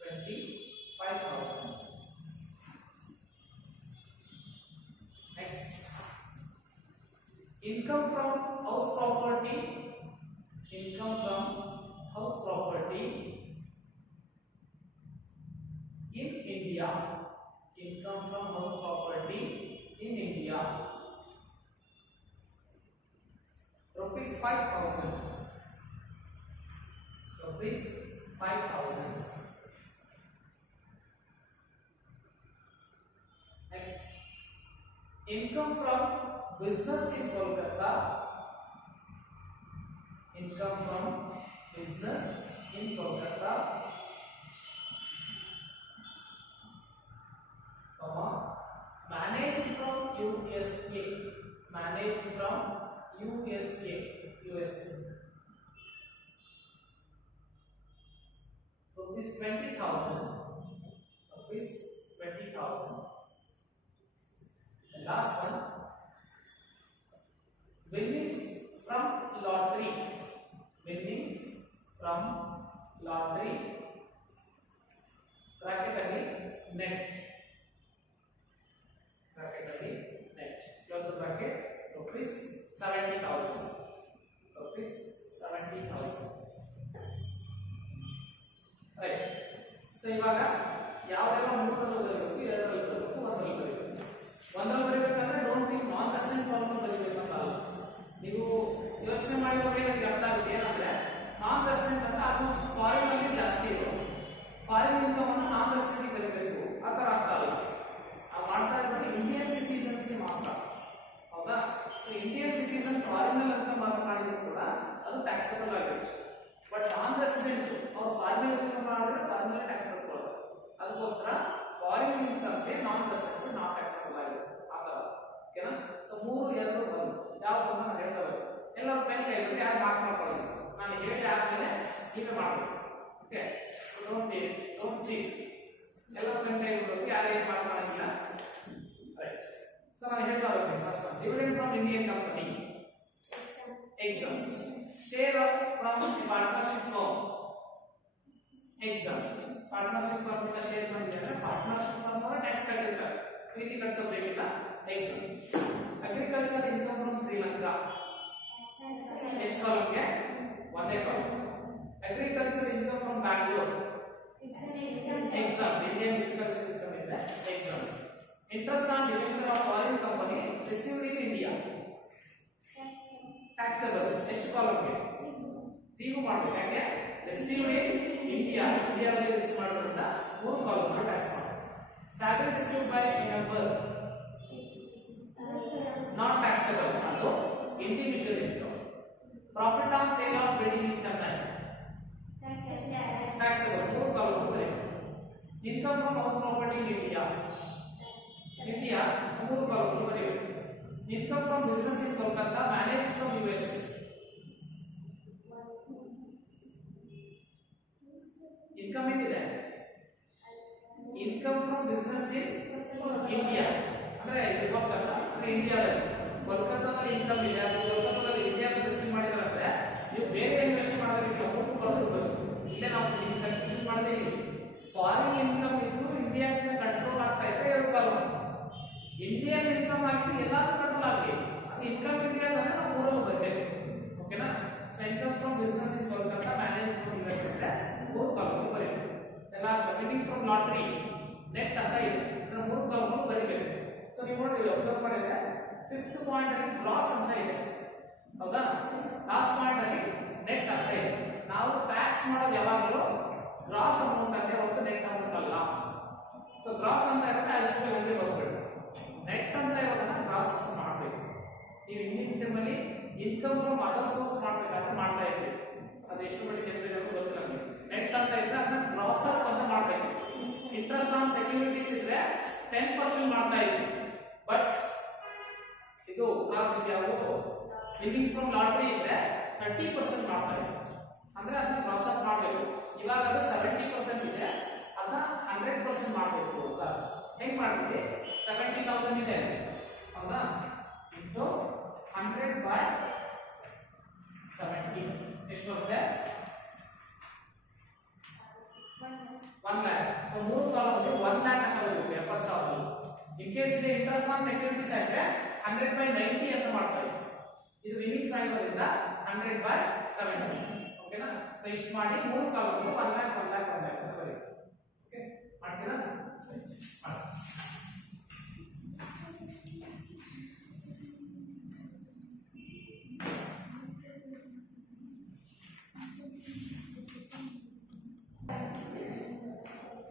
25,000. Next, income from house property. In India. Income from house property in India, rupees 5,000. Rupees 5,000. Next, income from business in Kolkata. Managed from USA. Rupees 20,000. The last one, winnings from lottery. Bracket again, net. Close the bracket. Rupees 70,000. Right. So ಇವಾಗ ಯಾವೆಲ್ಲ ಮೂರರಲ್ಲಿ ಬರಬೇಕು, ಎರಡರಲ್ಲಿ ಬರಬೇಕು, ಒಂದರಲ್ಲಿ ಬರಬೇಕು. ಒಂದರಲ್ಲಿ ಬರಬೇಕಂದ್ರೆ don't think non consent problem ಬರಬೇಕಂತ ಅಲ್ಲ. ನೀವು ಯೋಚನೆ ಮಾಡಿದ್ರೆ ನಿಮಗೆ ಅರ್ಥ ಆಗುತ್ತೆ. ಏನಂದ್ರೆ ನಾನ್ ರೆಸಿಡೆಂಟ್ ಅಂತ ಆಲ್ಮೋಸ್ಟ್ ಫಾರಿನ್ ಅಲ್ಲಿ ಜಾಸ್ತಿ ಇರೋದು. ಫಾರಿನ್ ಇನ್ಕಮ್ ಅನ್ನು ನಾನ್ ರೆಸಿಡೆಂಟ್ ಬರಬೇಕು ಆ ತರ ಅರ್ಥ ಅಲ್ಲ. ಮಾಡ್ತಾ ಇರೋದು ಇಂಡಿಯನ್ ಸಿಟಿಸನ್ಸ್ ಮಾತ್ರ, ಹೌದಾ? ಸೊ ಇಂಡಿಯನ್ ಸಿಟಿಸನ್ ಫಾರಿನ್ ಅಲ್ಲಿ ಇನ್ಕಮ್ ಮಾಡಿದ್ರು ಕೂಡ ಅದು ಟ್ಯಾಕ್ಸಬಲ್ ಆಗುತ್ತೆ. ಬಟ್ ನಾನ್ ರೆಸಿಡೆಂಟ್ ಅವ್ರು ಫಾರಿನ್ ಇನ್ಕಮ್ ಮಾಡಿದ್ರೆ ಫಾರಿನ್ ಅಲ್ಲಿ ಟ್ಯಾಕ್ಸ್ ಕಟ್ಕೊಳ್ಳೋದು. ಅದಕ್ಕೋಸ್ಕರ ಫಾರಿನ್ ಇನ್ಕಮ್ಗೆ ನಾನ್ ರೆಸಿಡೆಂಟ್ ನಾಟ್ ಟ್ಯಾಕ್ಸಬಲ್ ಆಗುತ್ತೆ ಆ ತರ. ಓಕೆನಾ? ಸೊ 3, 2, 1 ಯಾವ್ದು ಅಂತ ನಾನು ಹೇಳ್ತಾ ಹೋಗ್ತೀನಿ. ಎಲ್ಲರೂ ಪೆನ್ ಕೈ ಹಿಡಿದು ಯಾರು ಮಾರ್ಕ್ ಮಾಡ್ಕೊಳ್ಳೋದು. ನಾನು ಹೇಳಿ ಆದ್ಮೇಲೆ ನೀವೇ ಮಾಡಬೇಕು. Okay, don't cheat. ಎಲ್ಲರೂ ಪೆನ್ ಕೈ ಹಿಡಿದು ಯಾರು ಏನು ಮಾರ್ಕ್ ಮಾಡೋದಿಲ್ಲ. ರೈಟ್. ಸೊ ನಾನು ಹೇಳ್ತಾ ಹೋಗ್ತೀನಿ. First one, dividend from Indian company. Exempt. Share of from a partnership firm. Exempt. Partnership firm ಇಂದ ಶೇರ್ ಮಾಡಿದ್ರೆ ಪಾರ್ಟ್ನರ್ಶಿಪ್ ಫಾರ್ಮ್ ಅವರು ಟ್ಯಾಕ್ಸ್ ಕಟ್ಟಿರ್ತಾರೆ, ಪ್ರೀತಿ ಕಟ್ಸೋಬೇಕಿಲ್ಲ. Exempt. Agriculture income from Sri Lanka ಎಷ್ಟು ಕಾಲಮ್ಗೆ? ಒಂದೇ column. Agriculture income from Bangalore exempt. Indian agriculture income ಇದೆ exempt. Interest on dividend of foreign company received in India taxable ಎಷ್ಟು ಕಾಲಮ್ಗೆ? ನೀವು ಮಾಡಬೇಕು. ಯಾಕೆ? ರಿಸೀವ್ಡ್ ಇನ್ ಇಂಡಿಯಾ, ಇಂಡಿಯಾದಲ್ಲಿ ರಿಸೀವ್ ಮಾಡೋದ್ರಿಂದ 3 ಕಾಲಮ್ ಟ್ಯಾಕ್ಸ್ ಮಾಡಬೇಕು. Salary received by a member not taxable, ಅದು individual income. Profit on sale of building in Chennai taxable, 3 column ಬರೆಯಬೇಕು. Income from house property in India 3 column ಬರೆಯಬೇಕು. Income from business in Kolkata manage from US income ಏನಿದೆ? Income from business in India ಅಂದ್ರೆ ಇದು ಕೋಲ್ಕತ್ತಾ ಅಂದ್ರೆ ಇಂಡಿಯಾದಲ್ಲಿ. ಕೋಲ್ಕತ್ತಾದಲ್ಲಿ income ಇದೆ, ಅದು ಕೋಲ್ಕತ್ತಾದಲ್ಲಿ ಇಂಡಿಯಾದಲ್ಲಿ ರಿಸೀವ್ ಮಾಡಿದ್ರೆ ನೀವು ಬೇರೆ ಇನ್ವೆಸ್ಟ್ ಮಾಡೋದಕ್ಕೆ ಅಮೌಂಟ್ ಬರಬೇಕು. ಇಲ್ಲೇ ನಾವು ಕನ್ಫ್ಯೂಷನ್ ಮಾಡದೇ ಇಲ್ಲ. ಫಾರಿನ್ ಇನ್ಕಮ್ ಇದ್ದು ಇಂಡಿಯಾದಿಂದ ಕಂಟ್ರೋಲ್ ಆಗ್ತಾ ಇದ್ರೆ 2 ಕಾಲಮ್. ಇಂಡಿಯನ್ ಇನ್ಕಮ್ ಆಗಿ ಎಲ್ಲಾದ್ರೂ ಕಂಟ್ರೋಲ್ ಆಗಲಿ, ಅದು ಇನ್ಕಮ್ ಇಂಡಿಯಾ ಅಂದ್ರೆ ನಾವು 3 ಬರಬೇಕು. ಓಕೆನಾ? So income from business in Kolkata manage from US ಅಂದ್ರೆ 3 ಕಾಲಮ್ ಬರೀಬೇಕು. Last winnings from lottery net ಅಂತ ಇದೆ, ಅಂದ್ರೆ 3 ಕಾಲಮ್ ಬರೀಬೇಕು. ಸೊ ನೀವು ನೋಡಿ ಅಬ್ಸರ್ವ್ ಮಾಡಿದ್ರೆ 5th ಪಾಯಿಂಟ್ ಅಲ್ಲಿ ಗ್ರಾಸ್ ಅಂತ ಇದೆ, ಹೌದಾ? ಲಾಸ್ಟ್ ಪಾಯಿಂಟ್ ಅಲ್ಲಿ ನೆಟ್ ಅಂತ ಇದೆ. ನಾವು ಟ್ಯಾಕ್ಸ್ ಮಾಡೋದು ಯಾವಾಗಲೂ ಗ್ರಾಸ್ ಅಮೌಂಟ್ ಅಂದ್ರೆ ಹೊರತು ನೆಟ್ ಅಮೌಂಟ್ ಅಲ್ಲ. ಸೊ ಗ್ರಾಸ್ ಅಂತ ಇರುತ್ತೆ ಆಸ್ ಇಟ್ ಒಂದೇ ಹೋಗ್ಬೇಕು. ನೆಟ್ ಅಂತ ಇರೋದನ್ನ ಗ್ರಾಸ್ ಅಂತ ಮಾಡಬೇಕು. ನೀವು ಹಿಂದಿನ ಸೆಮ್ ಅಲ್ಲಿ ಇನ್ಕಮ್ ಫ್ರಮ್ ಅದರ್ ಸೋರ್ಸ್ ಮಾಡಬೇಕಾದ್ರೆ ಮಾಡ್ತಾ ಇದ್ವಿ, ಅದು ಎಷ್ಟು ಮಟ್ಟಿಗೆ ಜನರಿಗೆ ಗೊತ್ತಿಲ್ಲ ನಮಗೆ. ನೆಟ್ ಅಂತ ಇದ್ರೆ ಅದನ್ನ ಗ್ರಾಸ್ ಅಪ್ ಅಂತ ಮಾಡಬೇಕು. ಇಂಟ್ರೆಸ್ಟ್ ಆನ್ ಸೆಕ್ಯೂರಿಟೀಸ್ ಇದ್ರೆ 10% ಮಾಡ್ತಾ ಇದ್ವಿ, ಬಟ್ ಇದು ಕ್ಲಾಸ್ ಯಾವುದು ವಿನ್ನಿಂಗ್ಸ್ ಫ್ರಮ್ ಲಾಟರಿ ಇದ್ರೆ 30% ಮಾಡ್ತಾ ಇದ್ವಿ, ಅಂದ್ರೆ ಅದನ್ನ ಗ್ರಾಸ್ ಅಪ್ ಮಾಡಬೇಕು. ಇವಾಗ ಅದು 70% ಇದೆ, ಅದನ್ನ 100% ಮಾಡಬೇಕು ಅಂತ. ಹೇಗೆ ಮಾಡ್ತೀವಿ? 70,000 ಇದೆ, ಹೌದಾ? ಇಂಟು 100 by 70 ಎಷ್ಟು ಬರುತ್ತೆ? 1 lakh. ಸೊ 3 ಕಾಲಮ್ಗೆ 1 lakh ಅಂತ ಬರಬೇಕು, 70,000. ಇನ್ ಕೇಸ್ ಇದೆ ಇಂಟ್ರೆಸ್ಟ್ ಆನ್ ಸೆಕ್ಯೂರಿಟೀಸ್ ಆದ್ರೆ 100 by 90 ಅಂತ ಮಾಡ್ತಾ ಇದ್ದೀವಿ. ಇದು ವಿನ್ನಿಂಗ್ಸ್ ಆಗಿರೋದ್ರಿಂದ 100 by 70. ಓಕೆನಾ? ಸೊ ಇಷ್ಟು ಮಾಡಿ 3 ಕಾಲಮ್ಗೆ 1 lakh 1 lakh 1 lakh ಅಂತ ಬರೀತೀವಿ. ಓಕೆ, ಮಾಡ್ತೀರಾ? ಮಾಡಿ.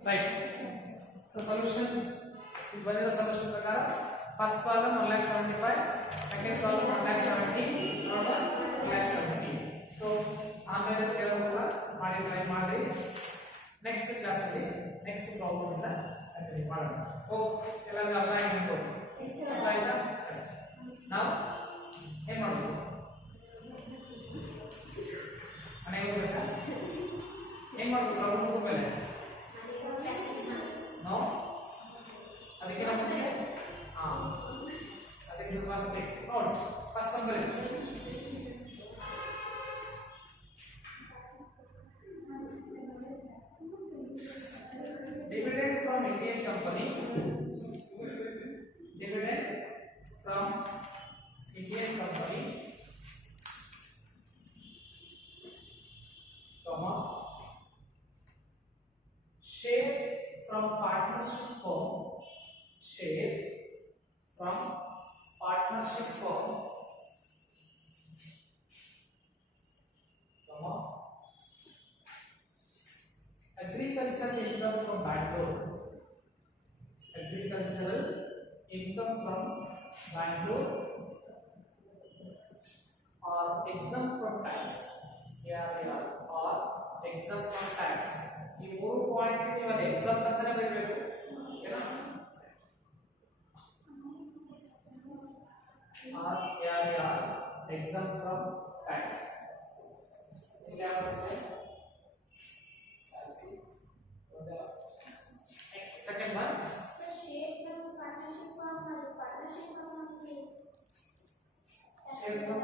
Right. So solution. बनेगा solution प्रकार. First column 1,75,000, second column 1,70,000, third one 1,70,000. So ಆಮೇಲೆ ಕೆಲವೊಂದು ಮಾಡಿ ಟ್ರೈ ಮಾಡಿ. ನೆಕ್ಸ್ಟ್ ಕ್ಲಾಸ್ ಅಲ್ಲಿ ನೆಕ್ಸ್ಟ್ ಪ್ರಾಬ್ಲಮ್ ಇಂದ ಕಂಟಿನ್ಯೂ ಮಾಡೋಣ. ಓಕೆ, ಎಲ್ಲರಿಗೂ ಅರ್ಥ ಆಯ್ತು? ಅರ್ಥ ಆಯ್ತಾ? ನಾವು ಏನು ಮಾಡಬೇಕು? ಮನೆಗೆ ಹೋಗ್ಬೇಕಾ? ಏನು ಮಾಡಬೇಕು ಪ್ರಾಬ್ಲಮ್ ಮುಗಿದ್ಮೇಲೆ? No, ಅದಕ್ಕೆ ನಾವು ಮುಂಚೆ ಅದಕ್ಕೆ first out first number dividend from Indian company, dividend from Indian company, comma share from partnership firm, share from partnership firm, comma agricultural income from Bangalore, agricultural income from Bangalore or exempt from tax, or exempt from tax. ಈ 3 point ನೀವು ಅದು exam ಅಂತಾನೆ ಬರೀಬೇಕು, ಓಕೆನಾ? Or exempt from tax. ಇಲ್ಲಿ ಯಾವುದು? Next second one share from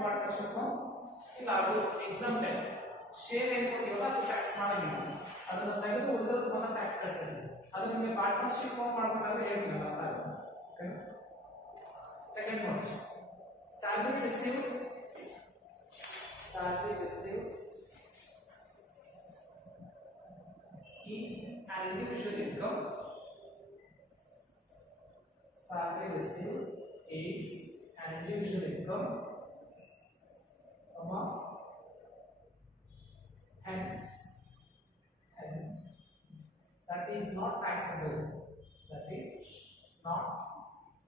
partnership firm. ಇಲ್ಲ, ಅದು ಎಕ್ಸಾಮ್ ಟೈಮ್. ಶೇರ್ ಏನು ಕೊಟ್ಟಿವಲ್ಲ ಅದು ಟ್ಯಾಕ್ಸ್ ಮಾಡಲಿಲ್ಲ, ಅದನ್ನು ತೆಗೆದು ಟ್ಯಾಕ್ಸ್ ಕಳಿಸಿದ್ವಿ ಅದು ನಿಮಗೆ ಪಾರ್ಟ್ನರ್ಶಿಪ್ ಫಾರ್ಮ್ ಮಾಡಬೇಕಾದ್ರೆ ಹೇಳಿಲ್ಲ ಅರ್ಥ ಆಗುತ್ತೆ ಓಕೆನಾ second point salary received is an individual income salary received is an individual income comma hence that is not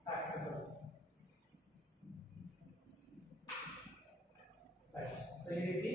taxable right so ಈ ರೀತಿ